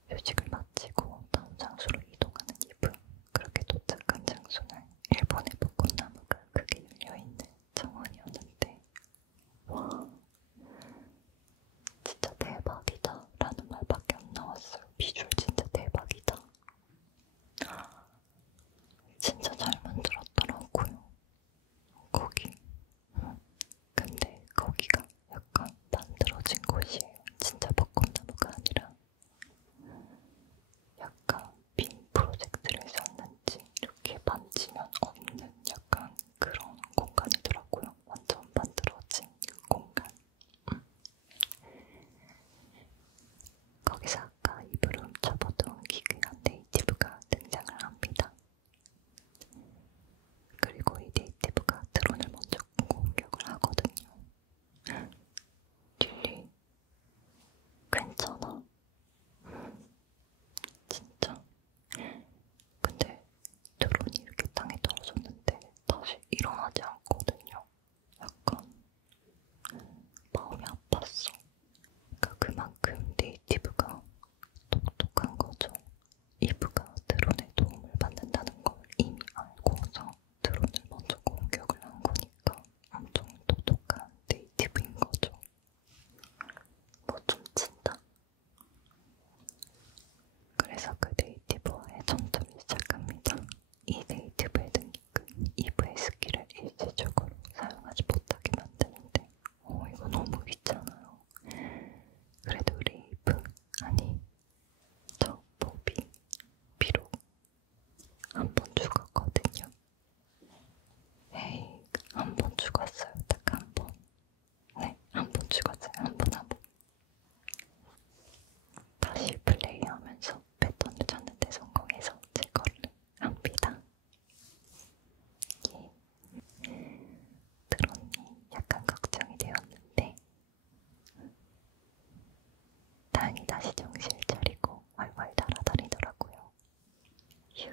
휴식을 마치고 다음 장소로 이동하는 이브. 그렇게 도착한 장소는 일본의 벚꽃나무가 크게 열려있는 정원이었는데 와 진짜 대박이다 라는 말밖에 안 나왔어요. 비주얼 진짜 대박이다. 진짜 잘 만들었더라고요. 거기. 근데 거기가 약간 만들어진 곳이에요. 진짜 벚꽃나무가 아니라 약간 빔 프로젝트를 썼는지 이렇게 만지면 없는 약간 그런 공간이더라고요. 완전 만들어진 공간. 거기서 아까 입으로 훔쳐보던 기괴한 네이티브가 등장을 합니다. 그리고 이 네이티브가 드론을 먼저 공격을 하거든요. 릴리, 괜찮아? 진짜? 근데 드론이 이렇게 땅에 떨어졌는데 다시 일어나지 않거든요. 약간 마음이 아팠어. 그러니까 그만큼 네이티브가 똑똑한 거죠. 이브가 드론의 도움을 받는다는 걸 이미 알고서 드론을 먼저 공격을 한 거니까 엄청 똑똑한 네이티브인 거죠. 뭐 좀 친다. 그래서 그 네이티브와의 전투를 시작합니다. 이 네이티브의 등기는 이브의 스킬을 일시적으로 사용하지 못하게 만드는데 이거 너무 귀찮아요. 그래도 우리 이브, 아니 저 보비 비록 한 번 죽었거든요. 에이, 한 번 죽었어요. 딱 한 번. 네, 한 번 죽었어요. 한 번 하고. 다시 플레이하면서 패턴을 찾는데 성공해서 제거를 합니다. 드론이 약간 걱정이 되었는데 다행히 다시 정신을 차리고 활활 날아다니더라고요. 휴,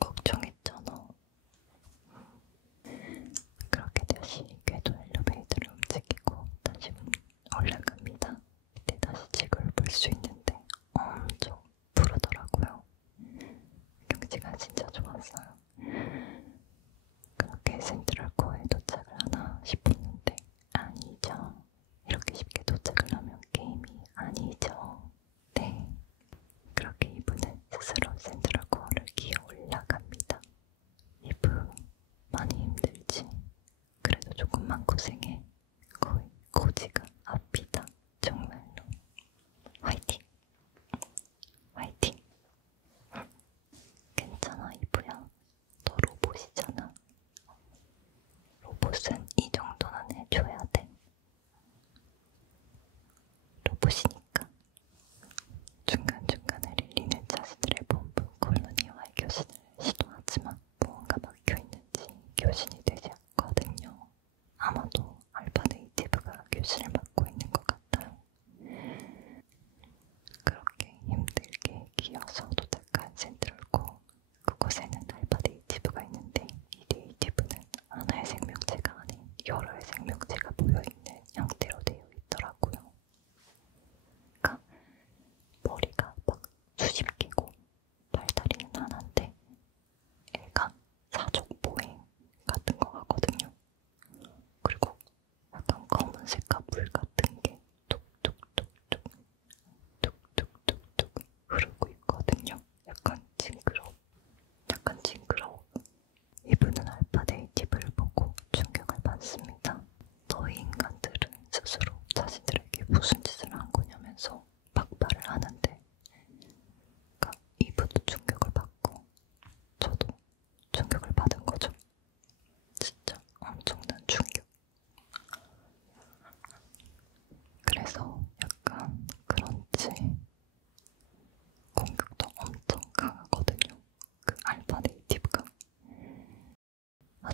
걱정했잖아. 그렇게 다시 궤도 엘리베이터를 움직이고 다시 올라갑니다. 이때 다시 지구를 볼 수 있는데 엄청 푸르더라고요. 경치가 진짜 좋았어요. 그렇게 센트럴코어에 도착을 하나 싶었는데 아니죠. 이렇게 쉽게 도착을 하면 게임이 아니죠. 네. 그렇게 이브는 스스로 센트럴코어를 기어 올라갑니다. 이브 많이 힘들지? 그래도 조금만 고생해. 거의 고지가 앞이다. 정말로. 화이팅! 화이팅! 괜찮아 이브야. 너 로봇이잖아. 로봇은 이 정도는 해줘야 돼. 로봇이니까. 중간중간에 릴리는 자신들의 본부 콜로니와의 교신을 시도하지만 무언가 막혀있는지 교신이 되지 않거든요. 아마도 알파 네이티브가 교신을 맡고 있는 것 같아요. 그렇게 힘들게 기어서 도착한 센트럴코. 그곳에는 알파 네이티브가 있는데 이 네이티브는 하나의 생명체가 아닌 여러의 생명체가 모여있는 형태로 되어 있더라고요. 그러니까 머리가 막 수십 개고 발다리는 하나인데 애가 사족보행 같은 거 하거든요. 그리고 약간 검은색과 물 같은 게 툭툭툭툭 툭툭툭툭 흐르고 있거든요. 약간 징그러워. 이분은 알파 네이티브를 보고 충격을 받습니다. 너희 인간들은 스스로 자신들에게 무슨 짓을 한 거냐면서 막말을 하는데 그러니까 이분도 충격을 받고 저도 충격을 받은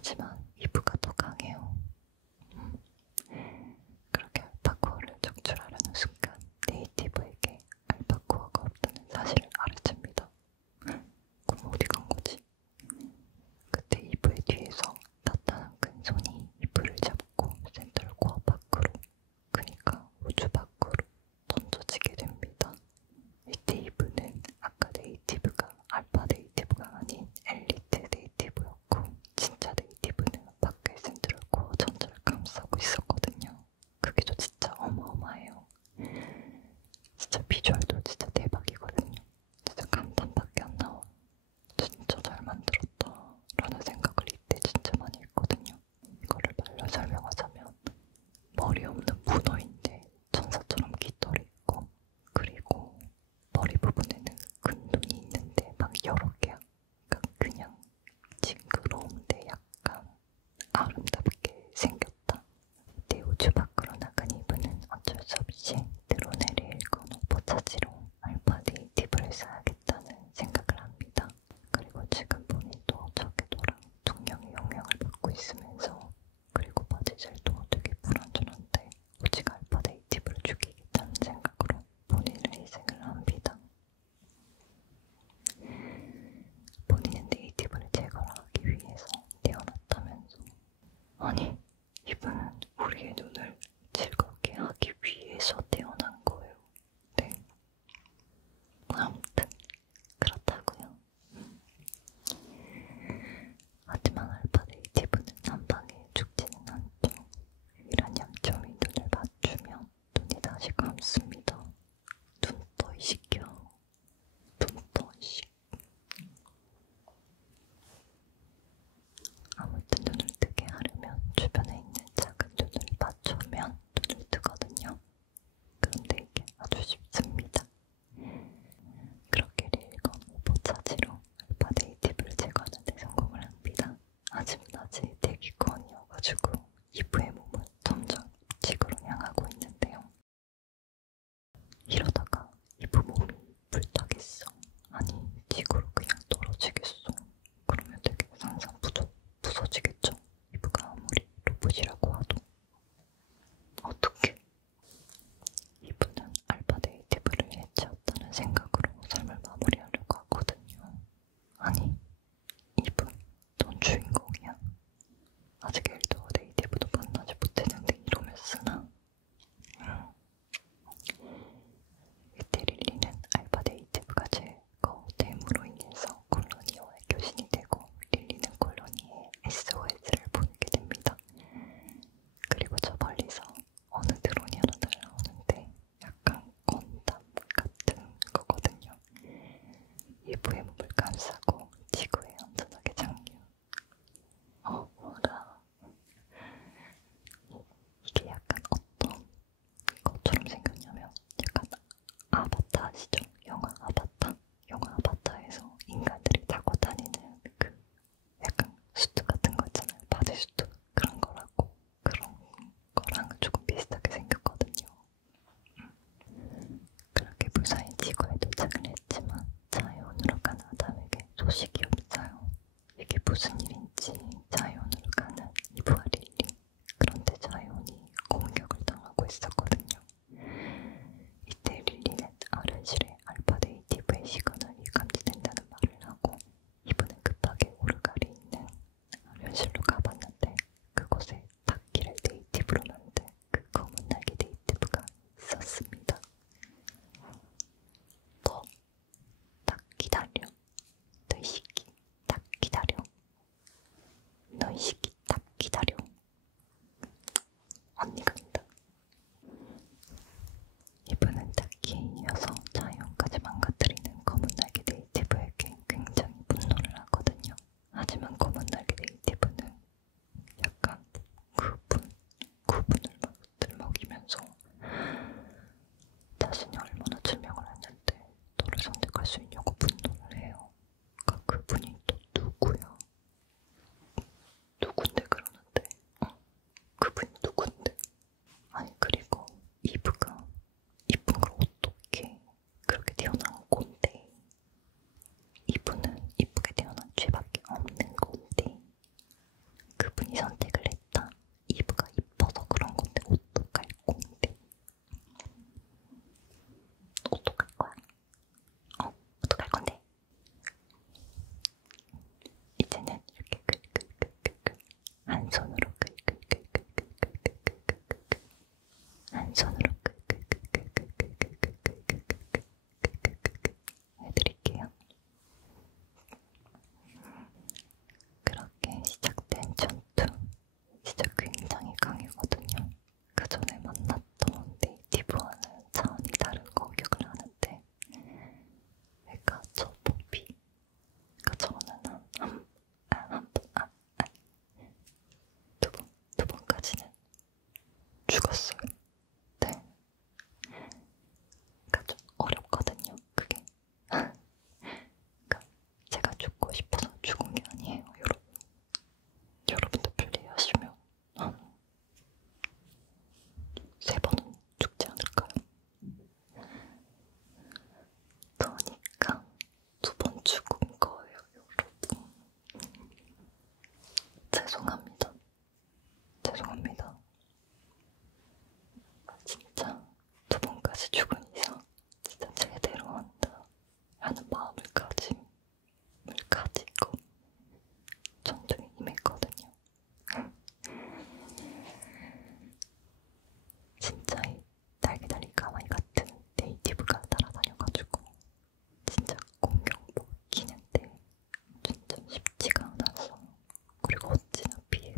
하지만 이브가 더 강해요. 그렇게 알파코어를 적출하려는 순간 네이티브에게 알파코어가 없다는 사실을 알아챕니다. 그럼 어디 간 거지? 그때 이브의 뒤에서 나타난 큰 손이 이브를 잡고 센트럴 코어 밖으로, 그니까 우주 밖으로 던져지게 됩니다. 이때 이브는 아까 네이티브가 알파 네이티브가 아닌 엘리트 네이티브였고, 진짜 네이티브는 밖에 센트럴 코어 전체를 감싸고 있었거든요. 그게 저 진짜 어마어마해요. 진짜 비주얼도 진짜 대박이거든요. 진짜 감탄밖에 안 나와. 진짜 잘 만들었다 라는 생각을 이때 진짜 많이 했거든요. 이거를 말로 설명하자면 머리 없는 문어인데 천사처럼 깃털이 있고, 그리고 머리 부분에는 큰 눈이 있는데 막 여러 개야. 그러니까 그냥 징그러운데 약간 아름답게 생겼다. 이때 우주 밖으로 나간 이브는 어쩔 수 없이 드론을 건오버 차지로 알파 네이티브를 쌓아야겠다는 생각을 합니다. 그리고 지금 본인도 저궤도랑 중력의 영향을 받고 있으면서, 그리고 바지젤도 되게 불안전한데 오직 알파 네이티브를 죽이겠다는 생각으로 본인을 희생을 합니다. 본인은 네이티브를 제거하기 위해서 태어났다면서. 아니, 이분은 우리의 눈을 즐겁게 하기 위해서 태어난 거예요. 네. 아무튼 그렇다고요. 하지만 알파 네이티브는 한 방에 죽지는 않죠. 이런 양점이 눈을 맞추면 눈이 다시 감습니다. 눈 떠 이 시켜. 눈 떠 이 시. 아무튼 눈을 뜨게 하려면 주변에 있는 작은 눈을 맞추면 눈을 뜨거든요. 그런데 이게 아주 쉽습니다. 그렇게 릴건 오버 차지로 알파 네이티브를 제거하는 데 성공을 합니다. 하지만 아직 대기권이어가지고 이브의 몸은 점점 지구로 향하고 있는데요. 이러다가 이브 몸이 불타겠어. 아니, 지구로 그냥 떨어지겠어. 그러면 되게 부서지겠죠? 이브가 아무리 로봇이라고 하도. 어떡해. 이브는 알파 네이티브를 해치웠다는 생각으로 삶을 마무리하려고 하거든요. 아니, 이브, 넌 주인공이야. 아직 엘더 네이티브도 만나지 못했는데 이러면 쓰나? 이때 릴리는 알파 네이티브가 제거됨으로 인해서 콜로니와의 교신이 되고, 릴리는 콜로니에 SOS를 보내게 됩니다. 그리고 저 멀리서 어느 드론이 하나 날라오는데 약간 건담 같은 거거든요. 이브의 몸을 감싸고 지구에 안전하게 장류. 뭐라. 이게 약간 어떤 것처럼 생겼냐면 약간 아바타 아시죠? 영화 아바타? 영화 아바타에서 인간들이 타고 다니는 그 약간 수트 같은 거 있잖아요. 바디수트. 그런 거라고. 그런 거랑 조금 비슷하게 생겼거든요. 그렇게 무사히 지구에 도착을 했지만 자이온으로 간 아담에게 소식이 없어요. 이게 무슨 일인지 자이온으로 가는 이브와 릴리. 그런데 자이온이 공격을 당하고 있었거든요. 이때 릴리는 아른실에 알파 네이티브의 시그널이 감지된다는 말을 하고, 이브는 급하게 오르갈이 있는 아른실로 가봤는데 그곳에 바퀴를 네이티브로 만든 그 검은 날개 네이티브가 있었습니다. 너 딱 기다려. 너이 새끼 딱 기다려. 너이 새끼 딱 기다려. 언니가 된다. 이분은 딱히 이어서 자이온까지 망가뜨리는 검은 날개 네이티브에게 굉장히 분노를 하거든요. 하지만 검은 날개 네이티브는 손으로 해드릴게요. 그렇게 시작된 전투, 진짜 굉장히 강했거든요. 그 전에 만났던 네이티브와는 차원이 다른 공격을 하는데, 그러니까 저 뽀삐, 그러니까 저는 두 번까지는 죽었어요. 네. 그러니까 좀 어렵거든요, 그게. 그러니까 제가 죽고 싶어서 죽은 게 아니에요, 여러분. 여러분도 플레이하시면 한 3번은 죽지 않을까요? 그러니까 2번 죽은 거예요, 여러분. 죄송합니다. 죄송합니다. 진짜 2번까지 죽은 이상 진짜 제대로 한다 라는 마음을 가지고 전투에 임했거든요. 진짜 이 날개다리 가마이 같은 네이티브가 따라다녀가지고 진짜 공격 먹히는데 진짜 쉽지가 않아서, 그리고 어찌나 피해가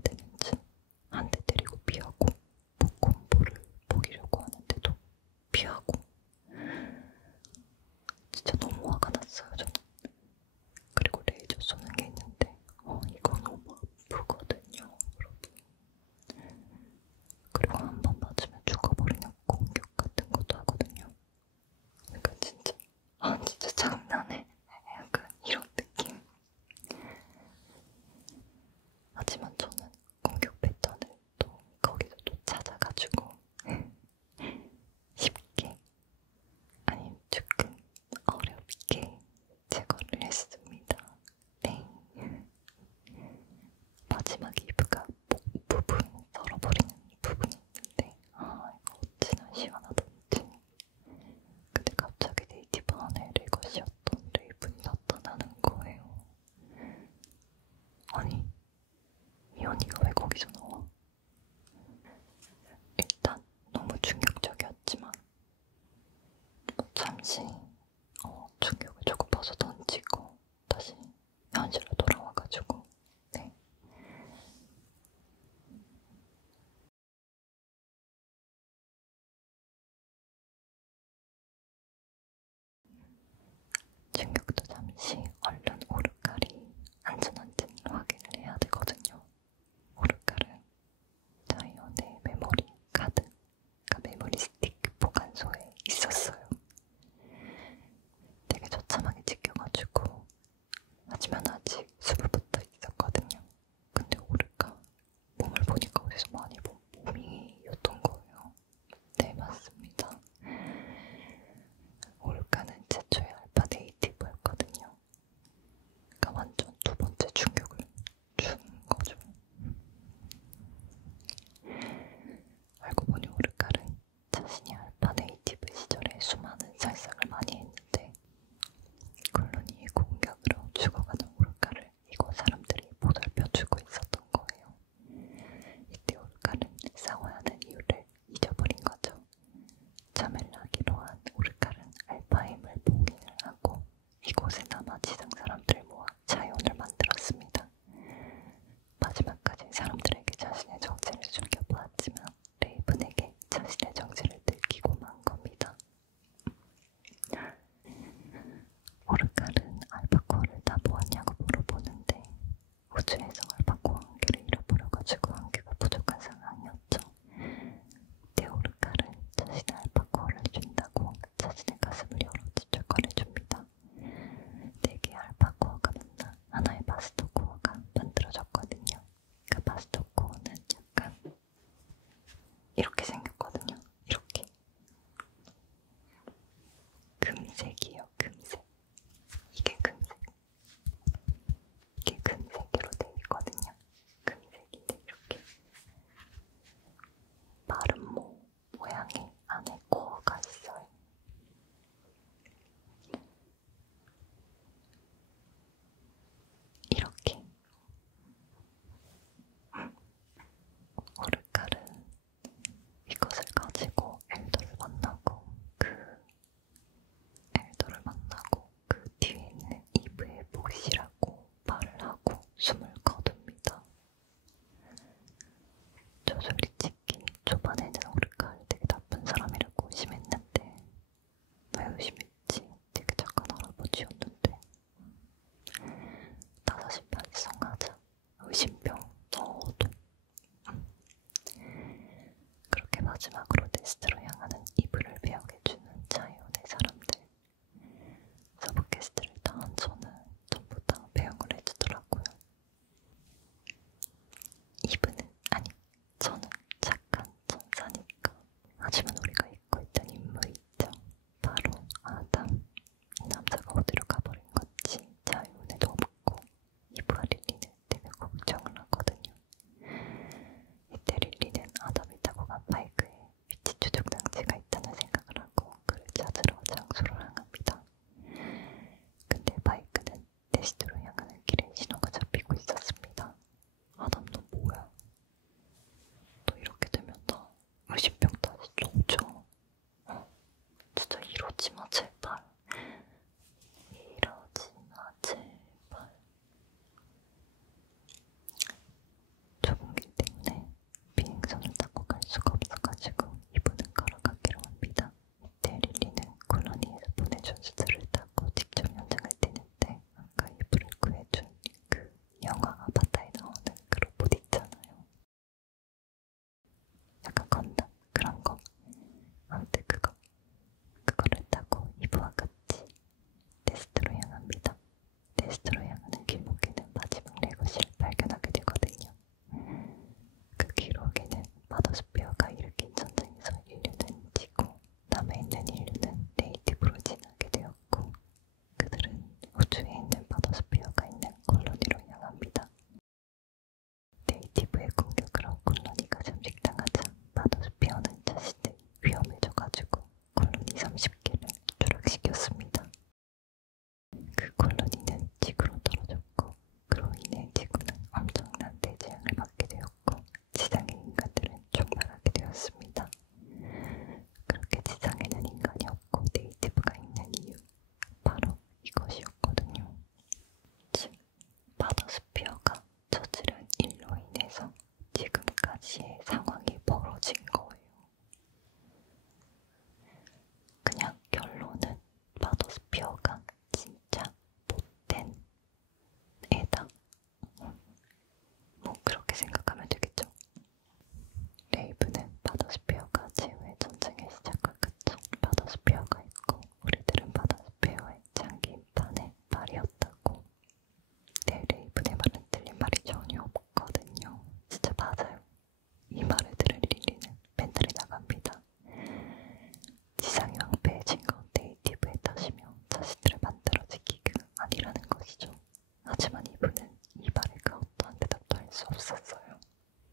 수 없었어요.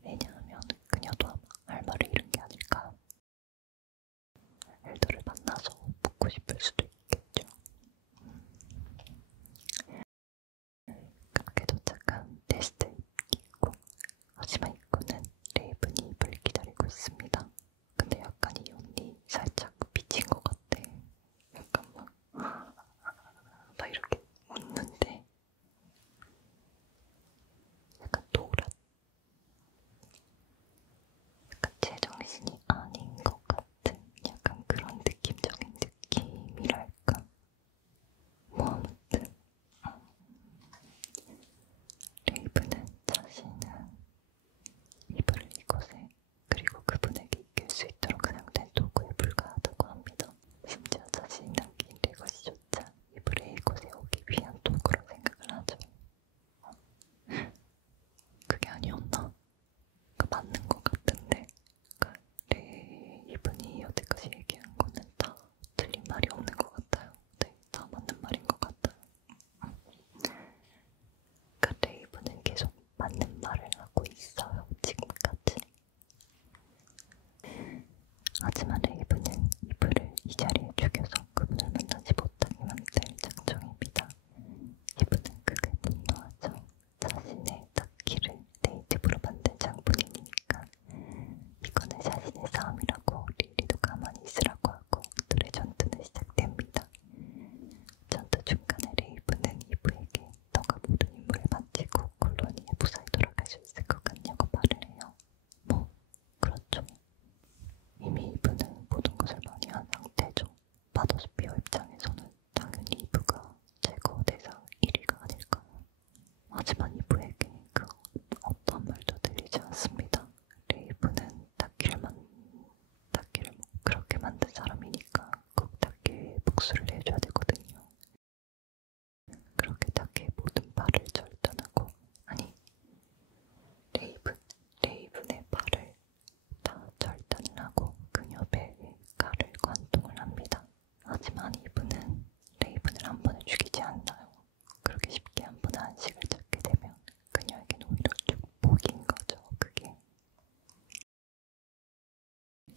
왜냐하면 그녀도 아마 할 말을 잃은 게 아닐까. 엘더를 만나서 묻고 싶을 수도 있겠죠. 그렇게 도착한 테스트 입구. 하지만 입구는 레이븐이 입을 기다리고 있습니다. 근데 약간 이 언니 살짝 미친 것 같아. 약간 막 이렇게 웃는데 약간 노랗. 약간 제정신이 아닌 것 같은 약간 그런 느낌적인 느낌이랄까. 뭐 아무튼 레이븐은 자신은 이불을 이곳에 그리고 그분에게 이길 수 있도록 사용된 도구에 불과하다고 합니다. 심지어 자신이 남긴 레거시조차 이불에 이곳에 오기 위한 도구로 생각을 하죠. 그게 아니었나? 그 맞는 것 같은데 레이븐이 여태까지 얘기한 거는 다 틀린 말이 없는 것 같아요. 네, 다 맞는 말인 것 같아요. 그러니까 레이븐은 계속 맞는 말을 하고 있어요. 지금까지. 하지만 레이븐은 이불을 이 자리에 죽여서 그분을 만나지 못하게 만들 작정입니다. 이분은 크게 분노하죠. 자신의 탁키를 네이티브로 만든 장본인이니까 이거는 자신의 싸움이라고 릴리도 가만히 있으라고 하고 둘의 전투는 시작됩니다. 전투 중간에 레이븐은 이브에게 너가 모든 임무를 마치고 콜로니의 무사히 돌아갈 수 있을 것 같냐고 말을 해요. 뭐 그렇죠. 이미 이브는 모든 것을 많이 한 상태죠. 바더스피어 입장에서는 당연히 이브가 최고 대상 1위가 아닐까요? 하지만 이브에게 그 어떤 말도 들리지 않습니다. 레이브는 타키를 그렇게 만든 사람이니까 꼭 타키의 복수를 해줘야 되거든요. 그렇게 타키의 모든 발을 절단하고 아니 레이븐의 발을 다 절단을 하고 그녀 배에 칼을 관통을 합니다. 하지만 이분은 레이븐을 한 번에 죽이지 않나요? 그렇게 쉽게 한 번에 안식을 찾게 되면 그녀에겐 오히려 축복인 거죠. 그게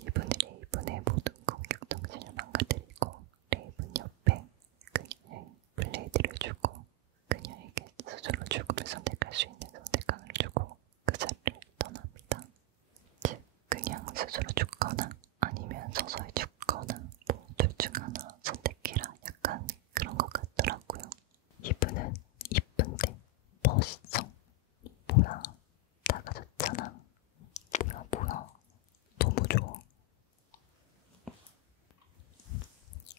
이분은 레이븐의 모든 공격 정신을 망가뜨리고 레이븐 옆에 그녀의 블레이드를 주고 그녀에게 스스로 죽음을 선택할 수 있는 선택권을 주고 그 자리를 떠납니다. 즉 그냥 스스로 죽거나 아니면 서서히 죽거나 뭐 둘 중 하나 선택해라 약간 그런 것 같더라고요. 이분은 이쁜데 멋있어. 뭐야 다가졌잖아. 뭐야 너무 좋아.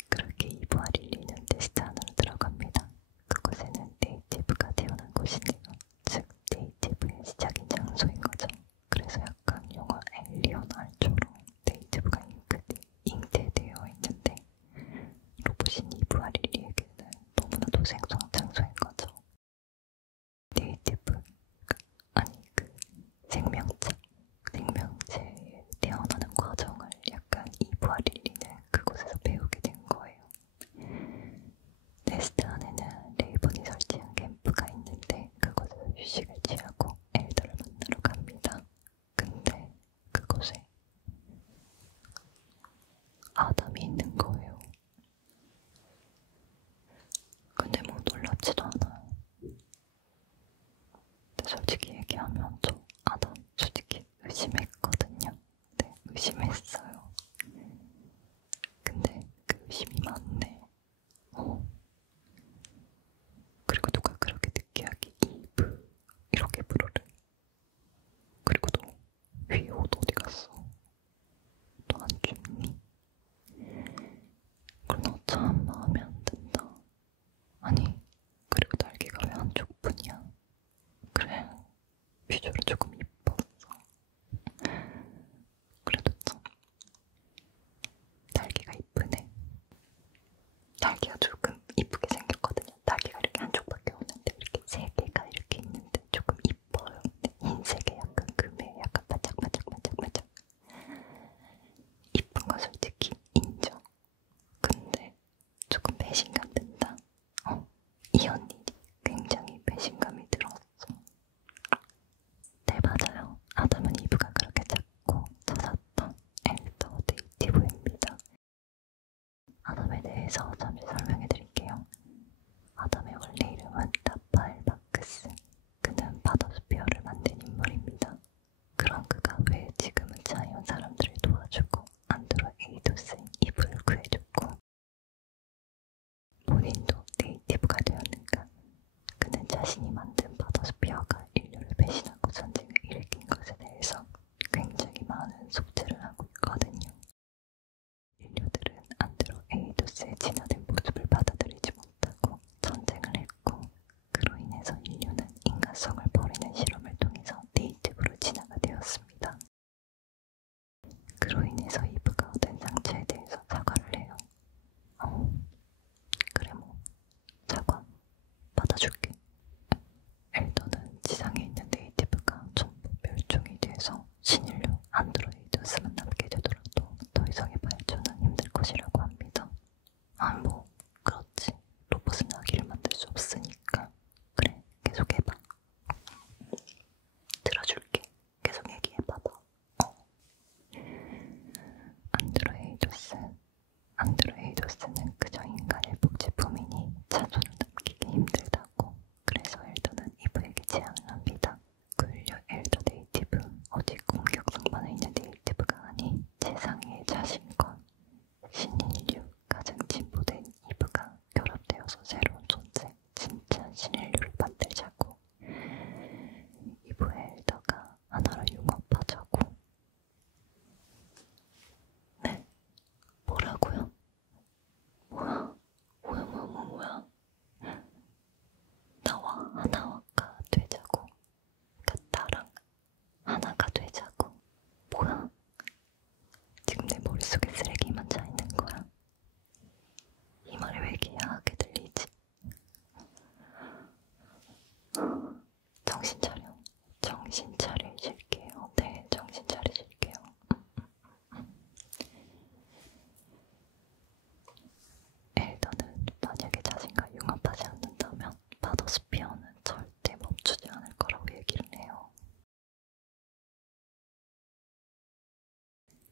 그렇게 이브와 릴리는 테스트 안으로 들어갑니다. 그곳에는 네이티브가 태어난 곳이네요. 즉 네이티브의 시작인 장소인 거죠. 그래서 약간 영화 엘리언 알처럼 네이티브가 잉태되어 있는데 로봇인 이브와 릴리에게는 너무나도 생소한 장소인 거죠. 네이티브 아니 생명체의 태어나는 과정을 약간 이브와 릴리는 그곳에서 배우게 된 거예요. 네스트 안에는 레이븐이 설치한 캠프가 있는데 그곳에서 휴식을 취하고 엘더를 만나러 갑니다. 근데 그곳에 아담이 있는 거예요. 근데 뭐 놀랍지도 않아요. 근데 솔직히 얘기하면 저 아담 솔직히 의심했거든요. 네, 의심했어요. 근데 그 의심이 맞네. 그리고 누가 그렇게 느끼하게 이브 이렇게 부르래. 그리고 너 위에 옷 어디 갔어? 너 안 춥니? 그럼 너 참 마음에 안 든다. 아니 그리고 날개가 왜 한쪽뿐이야? 그래 비주얼이 조금 이뻤어. 그래도 참 날개가 이쁘네. 날개가 조금 이쁘게 생겼거든요. 날개가 이렇게 한쪽밖에 없는데 이렇게 세 개가 이렇게 있는데 조금 이뻐요. 흰색에 약간 금에 약간 반짝반짝반짝반짝 이쁜 거 솔직히 인정. 근데 조금 배신감 든다. 이 언니 굉장히 배신감이 들었어.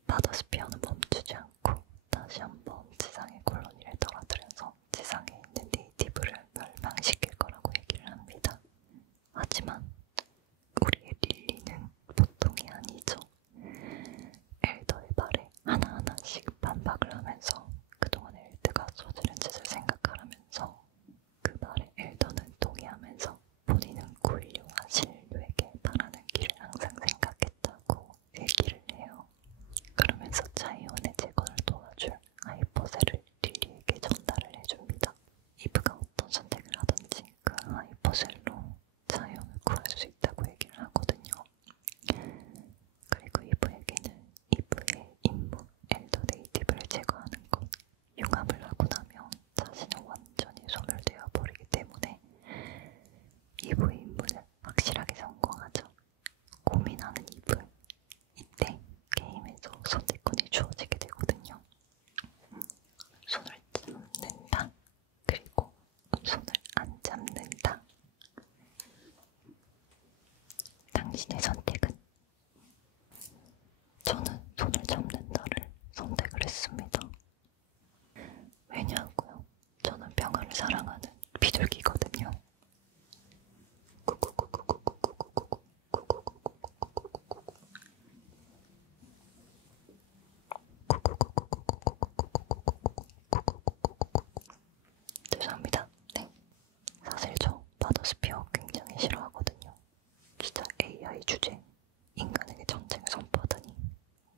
바더스피어는 멈추지 않고 다시 한번 지상의 콜로니를 떨어뜨려서 지상에 있는 네이티브를 멸망시킬 거라고 얘기를 합니다. 하지만 우리의 릴리는 보통이 아니죠. 엘더의 말에 하나하나씩 반박을 하면서 그동안 엘드가 저지른 짓을 생각하라면서 그 말에 엘더는 동의하면서 본인은 굴류와 신류에게 바라는 길을 항상 생각했다고 얘기를 해요. 그러면서 자이온의 재건을 도와줄 하이퍼셀을 릴리에게 전달을 해줍니다. 이브가 어떤 선택을 하든지 그 하이퍼셀로 자이온을 구할 수 있다고 얘기를 하거든요. 그리고 이브에게는 이브의 임무, 엘더 네이티브를 제거하는 것, 융합을 하고 나면 자신은 완전히 소멸되어 버리기 때문에 이브의 임무는 확실하게 성공하죠. 고민하는 이브. 이때 게임에서 선택권이 주어지게 되거든요. 손을 잡는다. 그리고 손을 안 잡는다. 당신의 선택은? 저는 손을 잡는다를 선택을 했습니다. 왜냐고요? 저는 평화를 사랑하는 비둘기거든요. 죄송합니다. 네. 사실 저 바더스피어 굉장히 싫어하거든요. 진짜 AI 주제, 인간에게 전쟁을 선포하다니,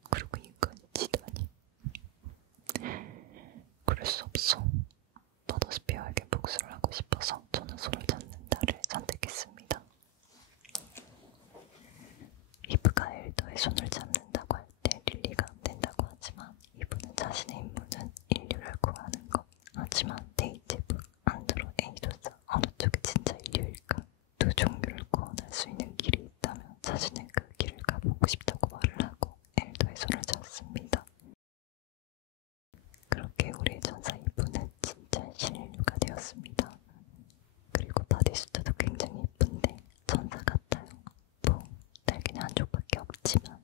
그리고 인간이 지다니. 그럴 수 없어. 바더스피어에게 복수를 하고 싶어서 저는 손을 잡는다를 선택했습니다. 이브가 엘더의 손을 잡는다고 할 때 릴리가 안 된다고 하지만 이브는 자신의 임무는 인류를 구하는 것. 하지만 네이티브, 안드로, 에이도스 어느 쪽이 진짜 인류일까? 두 종류를 구원할 수 있는 길이 있다면 자신은 그 길을 가보고 싶다고 말을 하고 엘더의 손을 잡습니다. 그렇게 우리의 전사 이브는 진짜 신인류가 되었습니다. 그리고 바디수트도 굉장히 예쁜데 전사 같아요. 뭐 날개는 한쪽밖에 없지만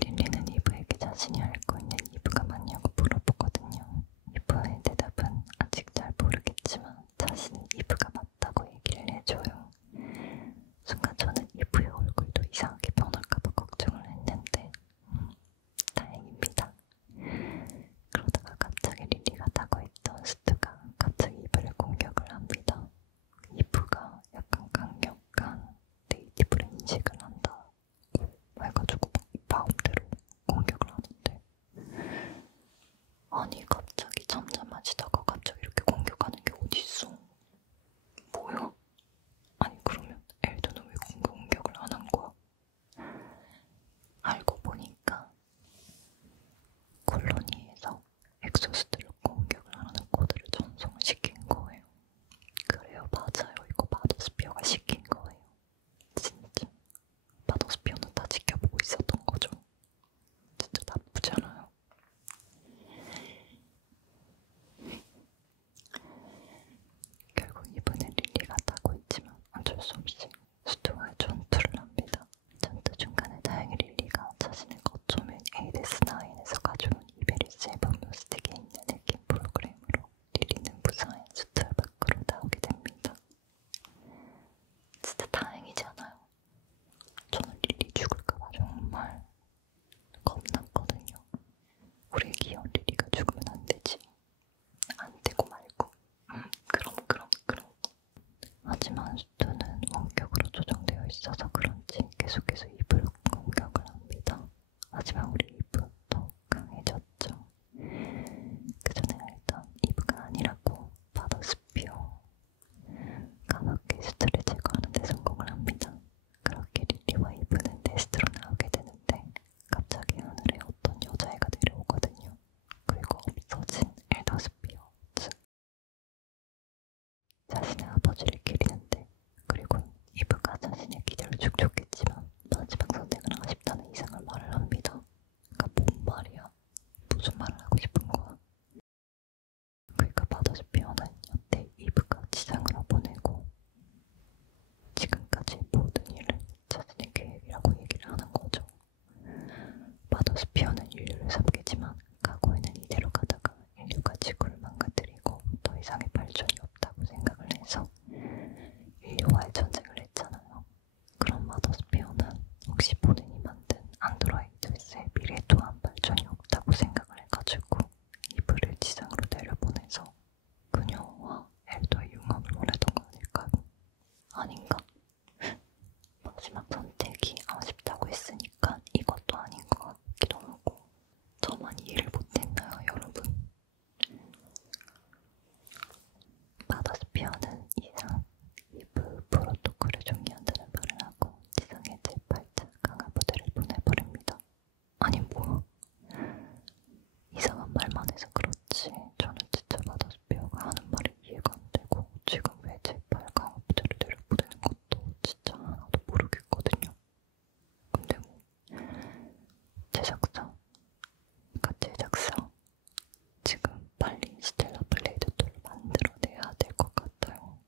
릴리는 이브에게 자신이 알고 있는 이브가 맞냐고 물어보거든요. 이브의 대답은 아직 잘 모르겠지만 자신은 이브가 맞다고 얘기를 해줘요. 순간 저는 이브의 얼굴도 이상하게 변할까봐 걱정을 했는데 다행입니다. 그러다가 갑자기 릴리가 타고 있던 스트가 갑자기 이브를 공격을 합니다. 이브가 약간 강력한 네이티브를 인식을 한다 해가지고 마음대로 공격을 하는데 아니 갑자기 잠잠하시다가 갑자기 이렇게 공격하는 게 어딨어. 뭐야? 아니 그러면 엘드는 왜 공격을 안 한 거야? 알고 보니까 콜로니에서 엑소스트를 공격을 하는 코드를 전송을 시킨 거예요. 그래요, 맞아요. 이거 바더스피어가 시킨 거예요. 진짜 바더스피어는 다 지켜보고 있었던 거죠. 진짜 나쁘지 않아요. 결국 이번엔 릴리가 타고 있지만 어쩔 수 없이 스투와의 전투를 합니다. 전투 중간에 다행히 릴리가 자신의 거점인 에이데스9에서 가져온 이베리스의 범묘스틱에 있는 해킹 프로그램으로 릴리는 무사히 스투 밖으로 나오게 됩니다. 진짜 다행이지 않아요? 저는 릴리 죽을까봐 정말 겁났거든요. 우리의 귀여운 릴리가 죽으면 안 되지. 안 되고 말고. 그럼. 하지만 스투는 원격으로 조정되어 있어서 그런지 계속해서 이브를 공격을 합니다. 하지만 우리 이브 더 강해졌죠. 그 전에 알던 이브가 아니라고 바더스피어 까맣게 스트를 제거하는 데 성공을 합니다. 그렇게 릴리와 이브는 테스트로 나오게 되는데 갑자기 하늘에 어떤 여자애가 내려오거든요. 그리고 없어진 엘더스피어, 즉 자신의 아버지를 기리는데 그리고 이브가 자신의 기대를 축적했지만 마지막 선택이 아쉽다고 했으니까 이것도 아닌 것 같기도 하고. 저만 이해를 못했나요, 여러분? 바더스피어는 이상 이브 프로토콜을 종료한다는 말을 하고 지상에 제8차 강화부대를 보내버립니다. 아니 뭐 이상한 말만 해서 그렇지 저는 진짜 바더스피어가 하는 말이 이해가 안 되고 지금 왜 제8 강화부대를 내려보내는 것도 진짜 하나도 모르겠거든요. 근데 뭐 제작사 지금 빨리 스텔라 블레이드 2를 만들어내야 될 것 같아요.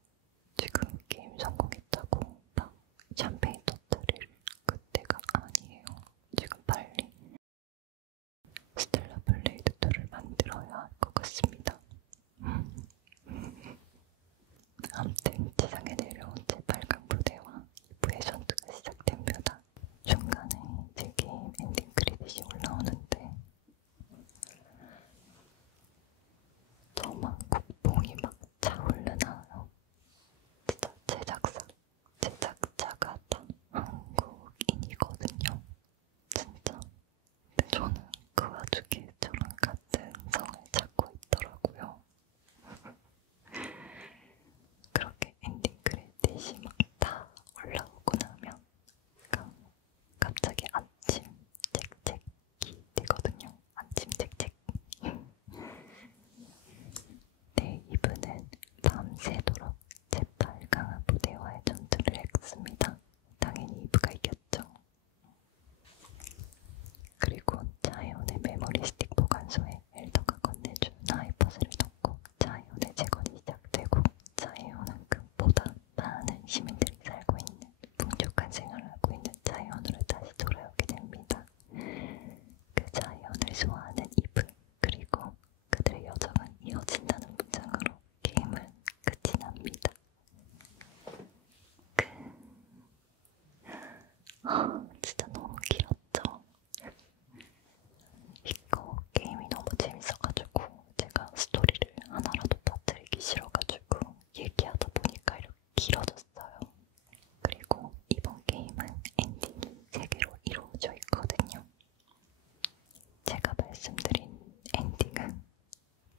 지금 게임 성공했다고 막 샴페인 터뜨릴 그때가 아니에요. 지금 빨리 스텔라 블레이드 2를 만들어야 할 것 같습니다. 아무튼 지상에 내려온 제8강 부대와 2부의 전투가 시작됩니다. 중간에 제 게임 엔딩 크레딧이 올라오는데 저만 국뽕이 막 차오르나요. 진짜 제작자가 다 한국인이거든요. 진짜. 근데 저는 그 와중에 저랑 같은 성을 찾고 있더라고요. 그렇게 엔딩 크레딧이 막 다 올라오고 나면 갑자기 아침 책책이 되거든요. 아침 책책. 네, 이분은 밤새도록 제8 강화 부대와의 전투를 했습니다. 당연히 이브가 이겼죠. 그리고 자이온의 메모리 스틱 보관소에 엘더가 건네준 하이퍼스를 넣고 자이온의 재건이 시작되고 자이온은 그보다 많은 시민들이 살고 있는 풍족한 생활을 하고 있는 자이온으로 다시 돌아오게 됩니다. 그 자이온을 소화하는 이브 그리고 그들의 여정은 이어진다는 문장으로 게임은 끝이 납니다. 진짜 너무 길었죠? 이거 게임이 너무 재밌어가지고 제가 스토리를 하나라도 터뜨리기 싫어가지고 얘기하다 보니까 이렇게 길어졌어요. 그리고 이번 게임은 엔딩이 3개로 이루어져 있거든요. 제가 말씀드린 엔딩은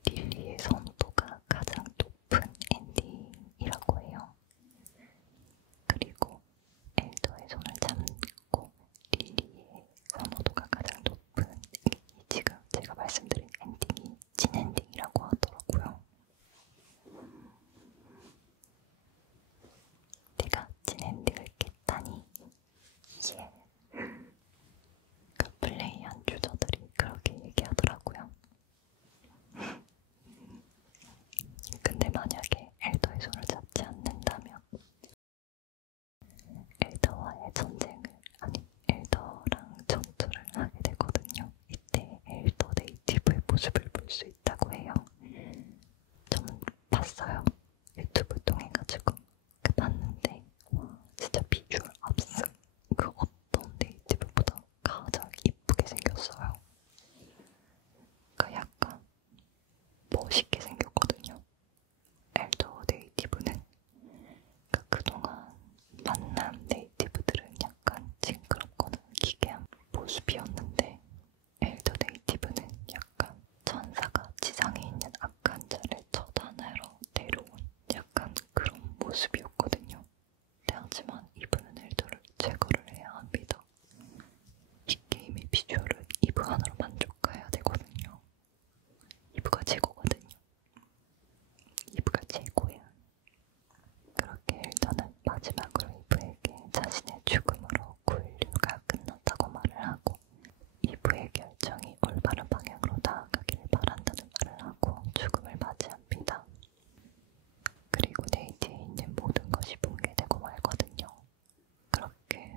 릴리의 선호도가 가장 높은 엔딩이라고 해요. 그리고 엘더의 손을 잡고 릴리의 선호도가 가장 높은 지금 제가 말씀드린 엔딩이 찐 엔딩이라고 하더라고요. 내가 찐 엔딩을 깼다니 예. 그 플레이한 유저들이 그렇게 얘기하더라고요. 근데 만약에 엘더의 손을 잡지 않는다면 엘더와의 전쟁을 엘더랑 전투를 하게 되거든요. 이때 엘더 네이티브의 모습을 볼 수 있다고 해요. 저는 봤어요. 유튜브 통해가지고 봤는데 와 진짜 비주얼 압승. 그 어떤 네이티브보다 가장 이쁘게 생겼어요. 그러니까 약간 멋있게 생겼거든요. 엘더 네이티브는 그동안 만난 네이티브들은 약간 징그럽거나 기괴한 모습이었는데 엘더 네이티브는 약간 천사가 지상에 있는 악한 자를 처단하러 내려온 약간 그런 모습이었거든요. 네, 하지만 이브는 엘더를 제거를 해야 합니다. 이 게임의 비주얼은 이브 하나로 만족해야 되거든요. 이브가 최고거든요. 이브가 최고야. 그렇게 엘더는 마지막으로 이브에게 자신의 죽음으로 굴류가 끝났다고 말을 하고 이브의 결정이 올바른 방향으로 나아가기를 바란다는 말을 하고 죽음을 맞이합니다. 그리고 네이트에 있는 모든 것이 붕괴되고 말거든요. 그렇게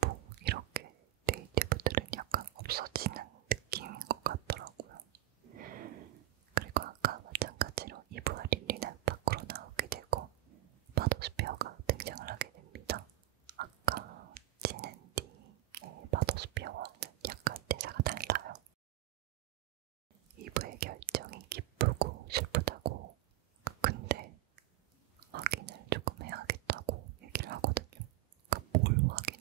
뭐 이렇게 네이티브들은 약간 없어지는 느낌인 것 같더라고요. 그리고 아까 마찬가지로 이브와 릴리는 밖으로 나오게 되고 바더스피어가 등장을 하게 됩니다. 아까 찐엔딩의 바더스피어와는 약간 대사가 달라요. 이브의 결정이 기쁘고 슬프다고 근데 확인을 조금 해야겠다고 얘기를 하거든요. 그러니까 뭘 확인을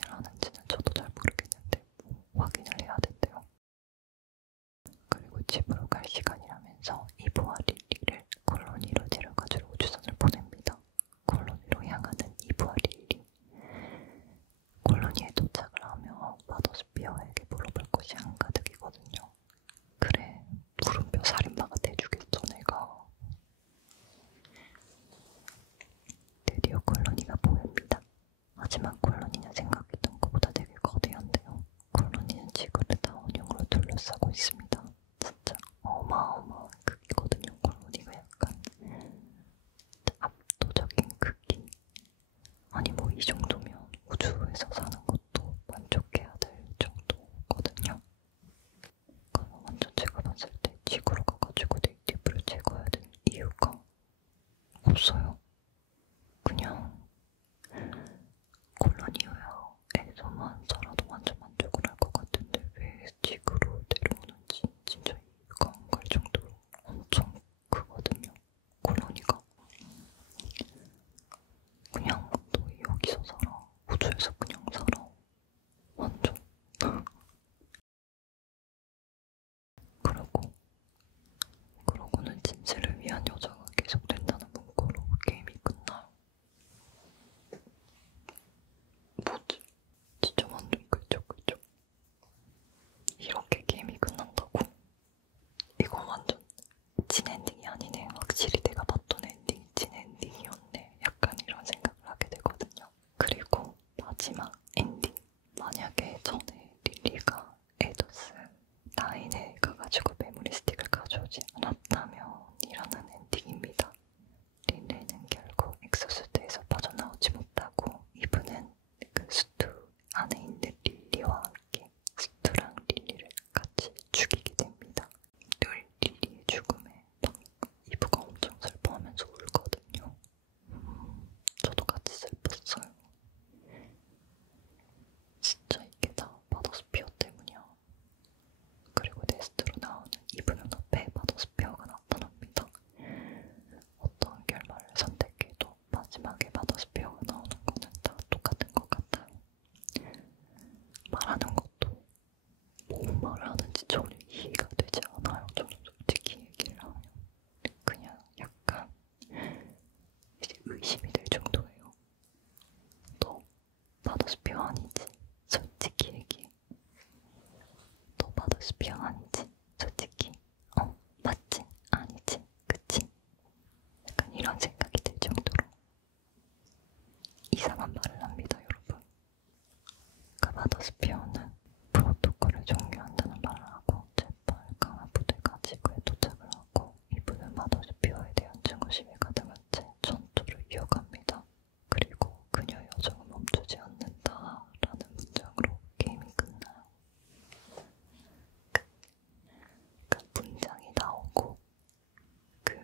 말하는 것도 뭔 말을 하는지 전혀 이해가 되지 않아요. 저는 솔직히 얘기를 하면 그냥 약간 이제 의심이 될 정도예요. 너 마더스피어 아니지? 솔직히 얘기해. 너 마더스피어 아니지? 솔직히. 맞지? 아니지? 그치? 약간 이런 생각이 들 정도로 이상한 말을 합니다, 여러분. 그러니까 마더스피어는 프로토콜을 종료한다는 말을 하고 재빨 강한 부대가 지구에 도착을 하고 이분은 마더스피어에 대한 증오심이 가득한 채 전투를 이어갑니다. 그리고 그녀의 여정은 멈추지 않는다 라는 문장으로 게임이 끝나요. 그 문장이 나오고 그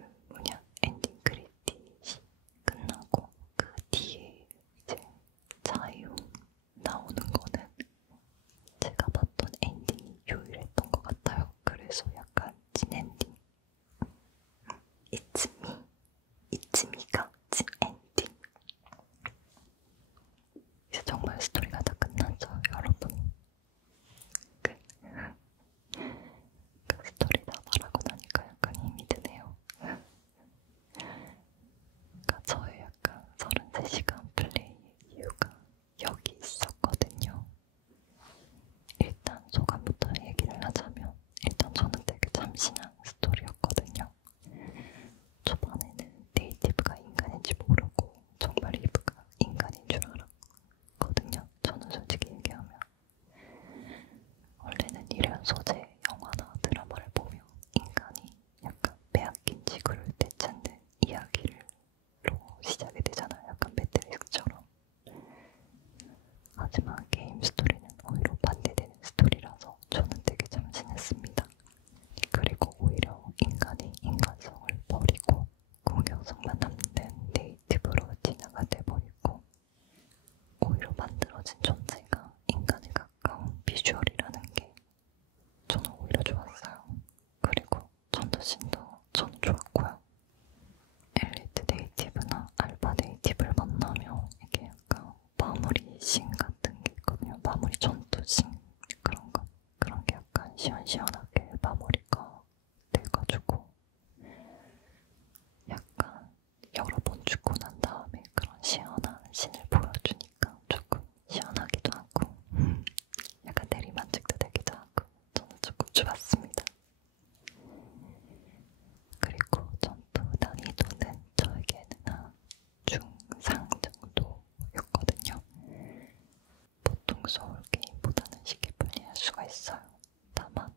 엔딩 크레딧이 끝나고 그 뒤에 이제 자유 나오는 거는 제가 봤던 엔딩이 유일했던 것 같아요. 그래서 약간 찐엔딩. It's me. It's me가 찐엔딩. 이제 정말 스토리가 다 끝났죠, 여러분. 그 스토리 다 말하고 나니까 약간 힘이 드네요. 그러니까 저의 약간 33시간 플레이의 이유가 여기 있었거든요. 일단 소감부터 얘기를 하자면 일단 저는 되게 참신한 스토리였거든요. 초반에는 네이티브가 인간인지 모르고 정말 리브가 인간인 줄 알았거든요. 저는 솔직히 얘기하면 원래는 이런 소재의 영화나 드라마를 보면 인간이 약간 빼앗긴 지구를 되찾는 이야기로 시작이 되잖아요. 약간 매트릭스처럼. 하지만 게임 스토리는 오히려 반대되는 스토리라서 저는 되게 참신했습니다. 그리고 오히려 인간이 인간성을 버리고 공격성만 남는 네이티브로 진화가 돼버리고 오히려 만들어진 존재가 인간에 가까운 비주얼이라는 게 저는 오히려 좋았어요. 그리고 전투씬도 저는 좋았고요. 엘리트 네이티브나 알파 네이티브를 만나면 이게 약간 마무리 씬 같은 게 있거든요. 마무리 전투 씬 그런 거. 그런 게 약간 시원시원하게 마무리가 돼가지고 약간 여러 번 죽고 난 다음에 그런 시원한 씬을 보여주니까 조금 시원하기도 하고 약간 대리만족도 되기도 하고 저는 조금 좋았습니다. 그리고 전투 난이도는 저에게는 한 중상 정도였거든요. 보통 소울 게임보다는 쉽게 플레이할 수가 있어요. 다만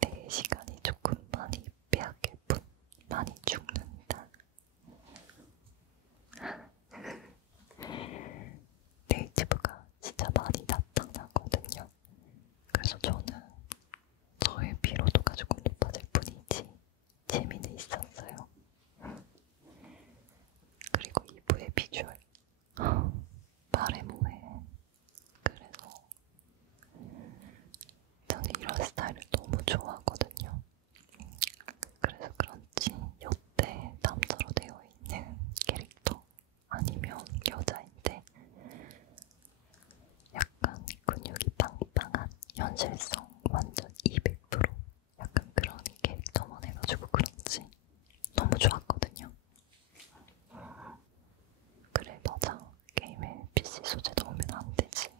내 시간이 조금 많이 빼앗길 뿐 많이 죽는다. 네이티브가 진짜 많이 나타나거든요. 그래서 저는 저의 피로도가 조금 높아질 뿐이지 재미는 있었어요. 그리고 2부의 비주얼 말해 뭐해. 그래서 저는 이런 스타일을 너무 좋아하거든요. 그래서 그런지 여태 남자로 되어 있는 캐릭터 아니면 여자인데 약간 근육이 빵빵한 현실성 완전 200% 약간 그런 캐릭터만 해가지고 그런지 너무 좋았거든요. 그래 맞아 게임에 PC 소재 넣으면 안 되지.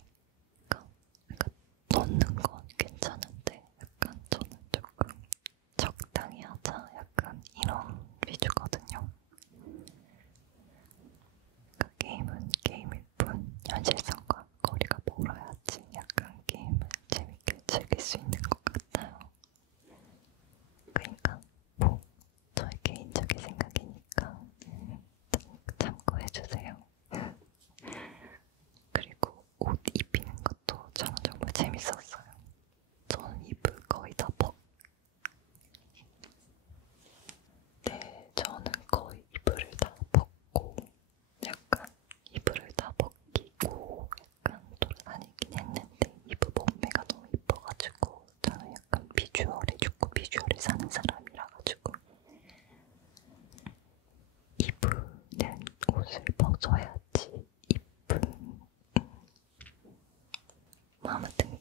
그러니까 넣는 건 괜찮은데 약간 저는 조금 적당히 하자 약간 이런 위주거든요. 그 게임은 게임일 뿐 현실성과 거리가 멀어야지 약간 게임을 재밌게 즐길 수 있는 것 같아요. 그러니까 뭐 저의 개인적인 생각이니까 참고해주세요. 그리고 옷 입히는 것도 저는 정말 재밌었어요. 저는 입을 거의 다 네, 저는 거의 이불을 다 벗고 약간 이불을 다 벗기고 약간 돌아다니긴 했는데 이불 몸매가 너무 이뻐가지고 저는 약간 비주얼에 죽고 비주얼에 사는 사람이라 가지고 입는 옷을 벗어야지 입은 뭐 아무튼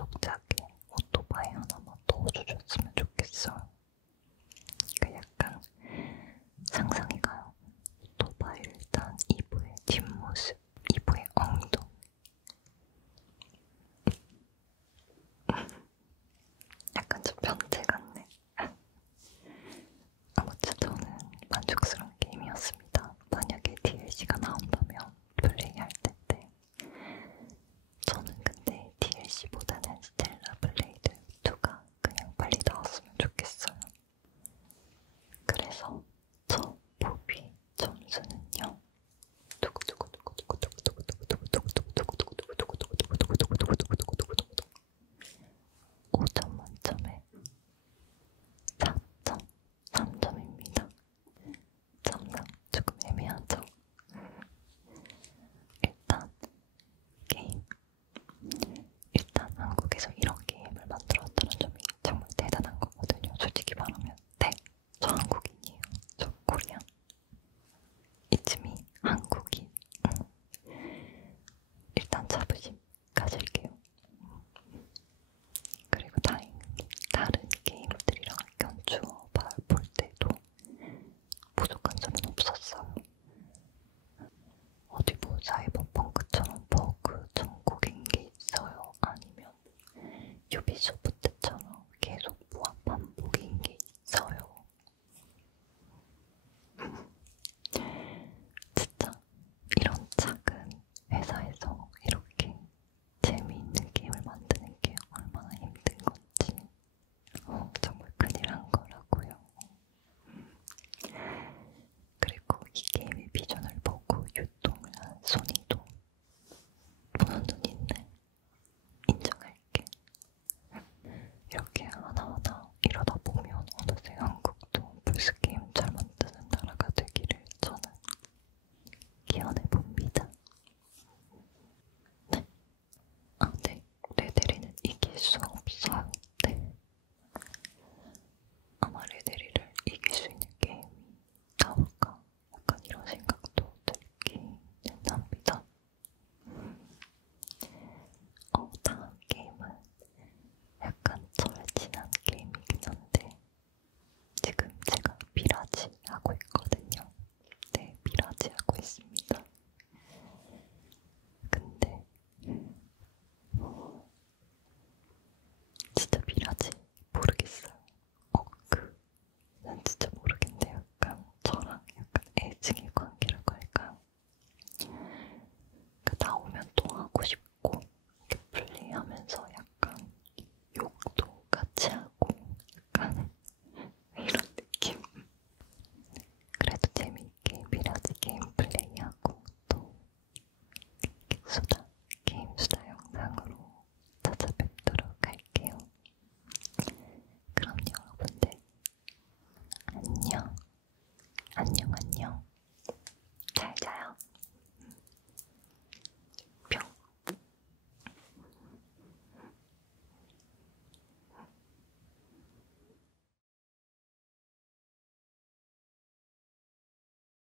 소속작에 오토바이 하나만 넣어주셨으면 좋겠어요. 그 약간 상상이 가요. 오토바이를 딴 이브의 뒷모습, 이브의 엉덩이. 약간 좀 변태 같네. 아무튼 저는 만족스러운 게임이었습니다. 만약에 DLC가 나온다면 플레이할 텐데 저는 근데 DLC보다는 스텔라 블레이드 2가 그냥 빨리 나왔으면 좋겠어요. 그래서 저 무비 점수는요. 5점 만점에 4.3점입니다. 점당 조금 애매하죠? 일단 한국에서 이런 게임을 만들었다는 점이 정말 대단한 거거든요. 솔직히 말하면. 네, 저 한국인이에요. 저 코리안. 이쯤이 한국인. 일단 자부심 가질게요. 그리고 다행히 다른 게임들이랑 견주어 볼 때도 부족한 점은 없었어요. 어디 뭐 사이버펑크처럼 버그 전국인 게 있어요. 아니면 유비소프트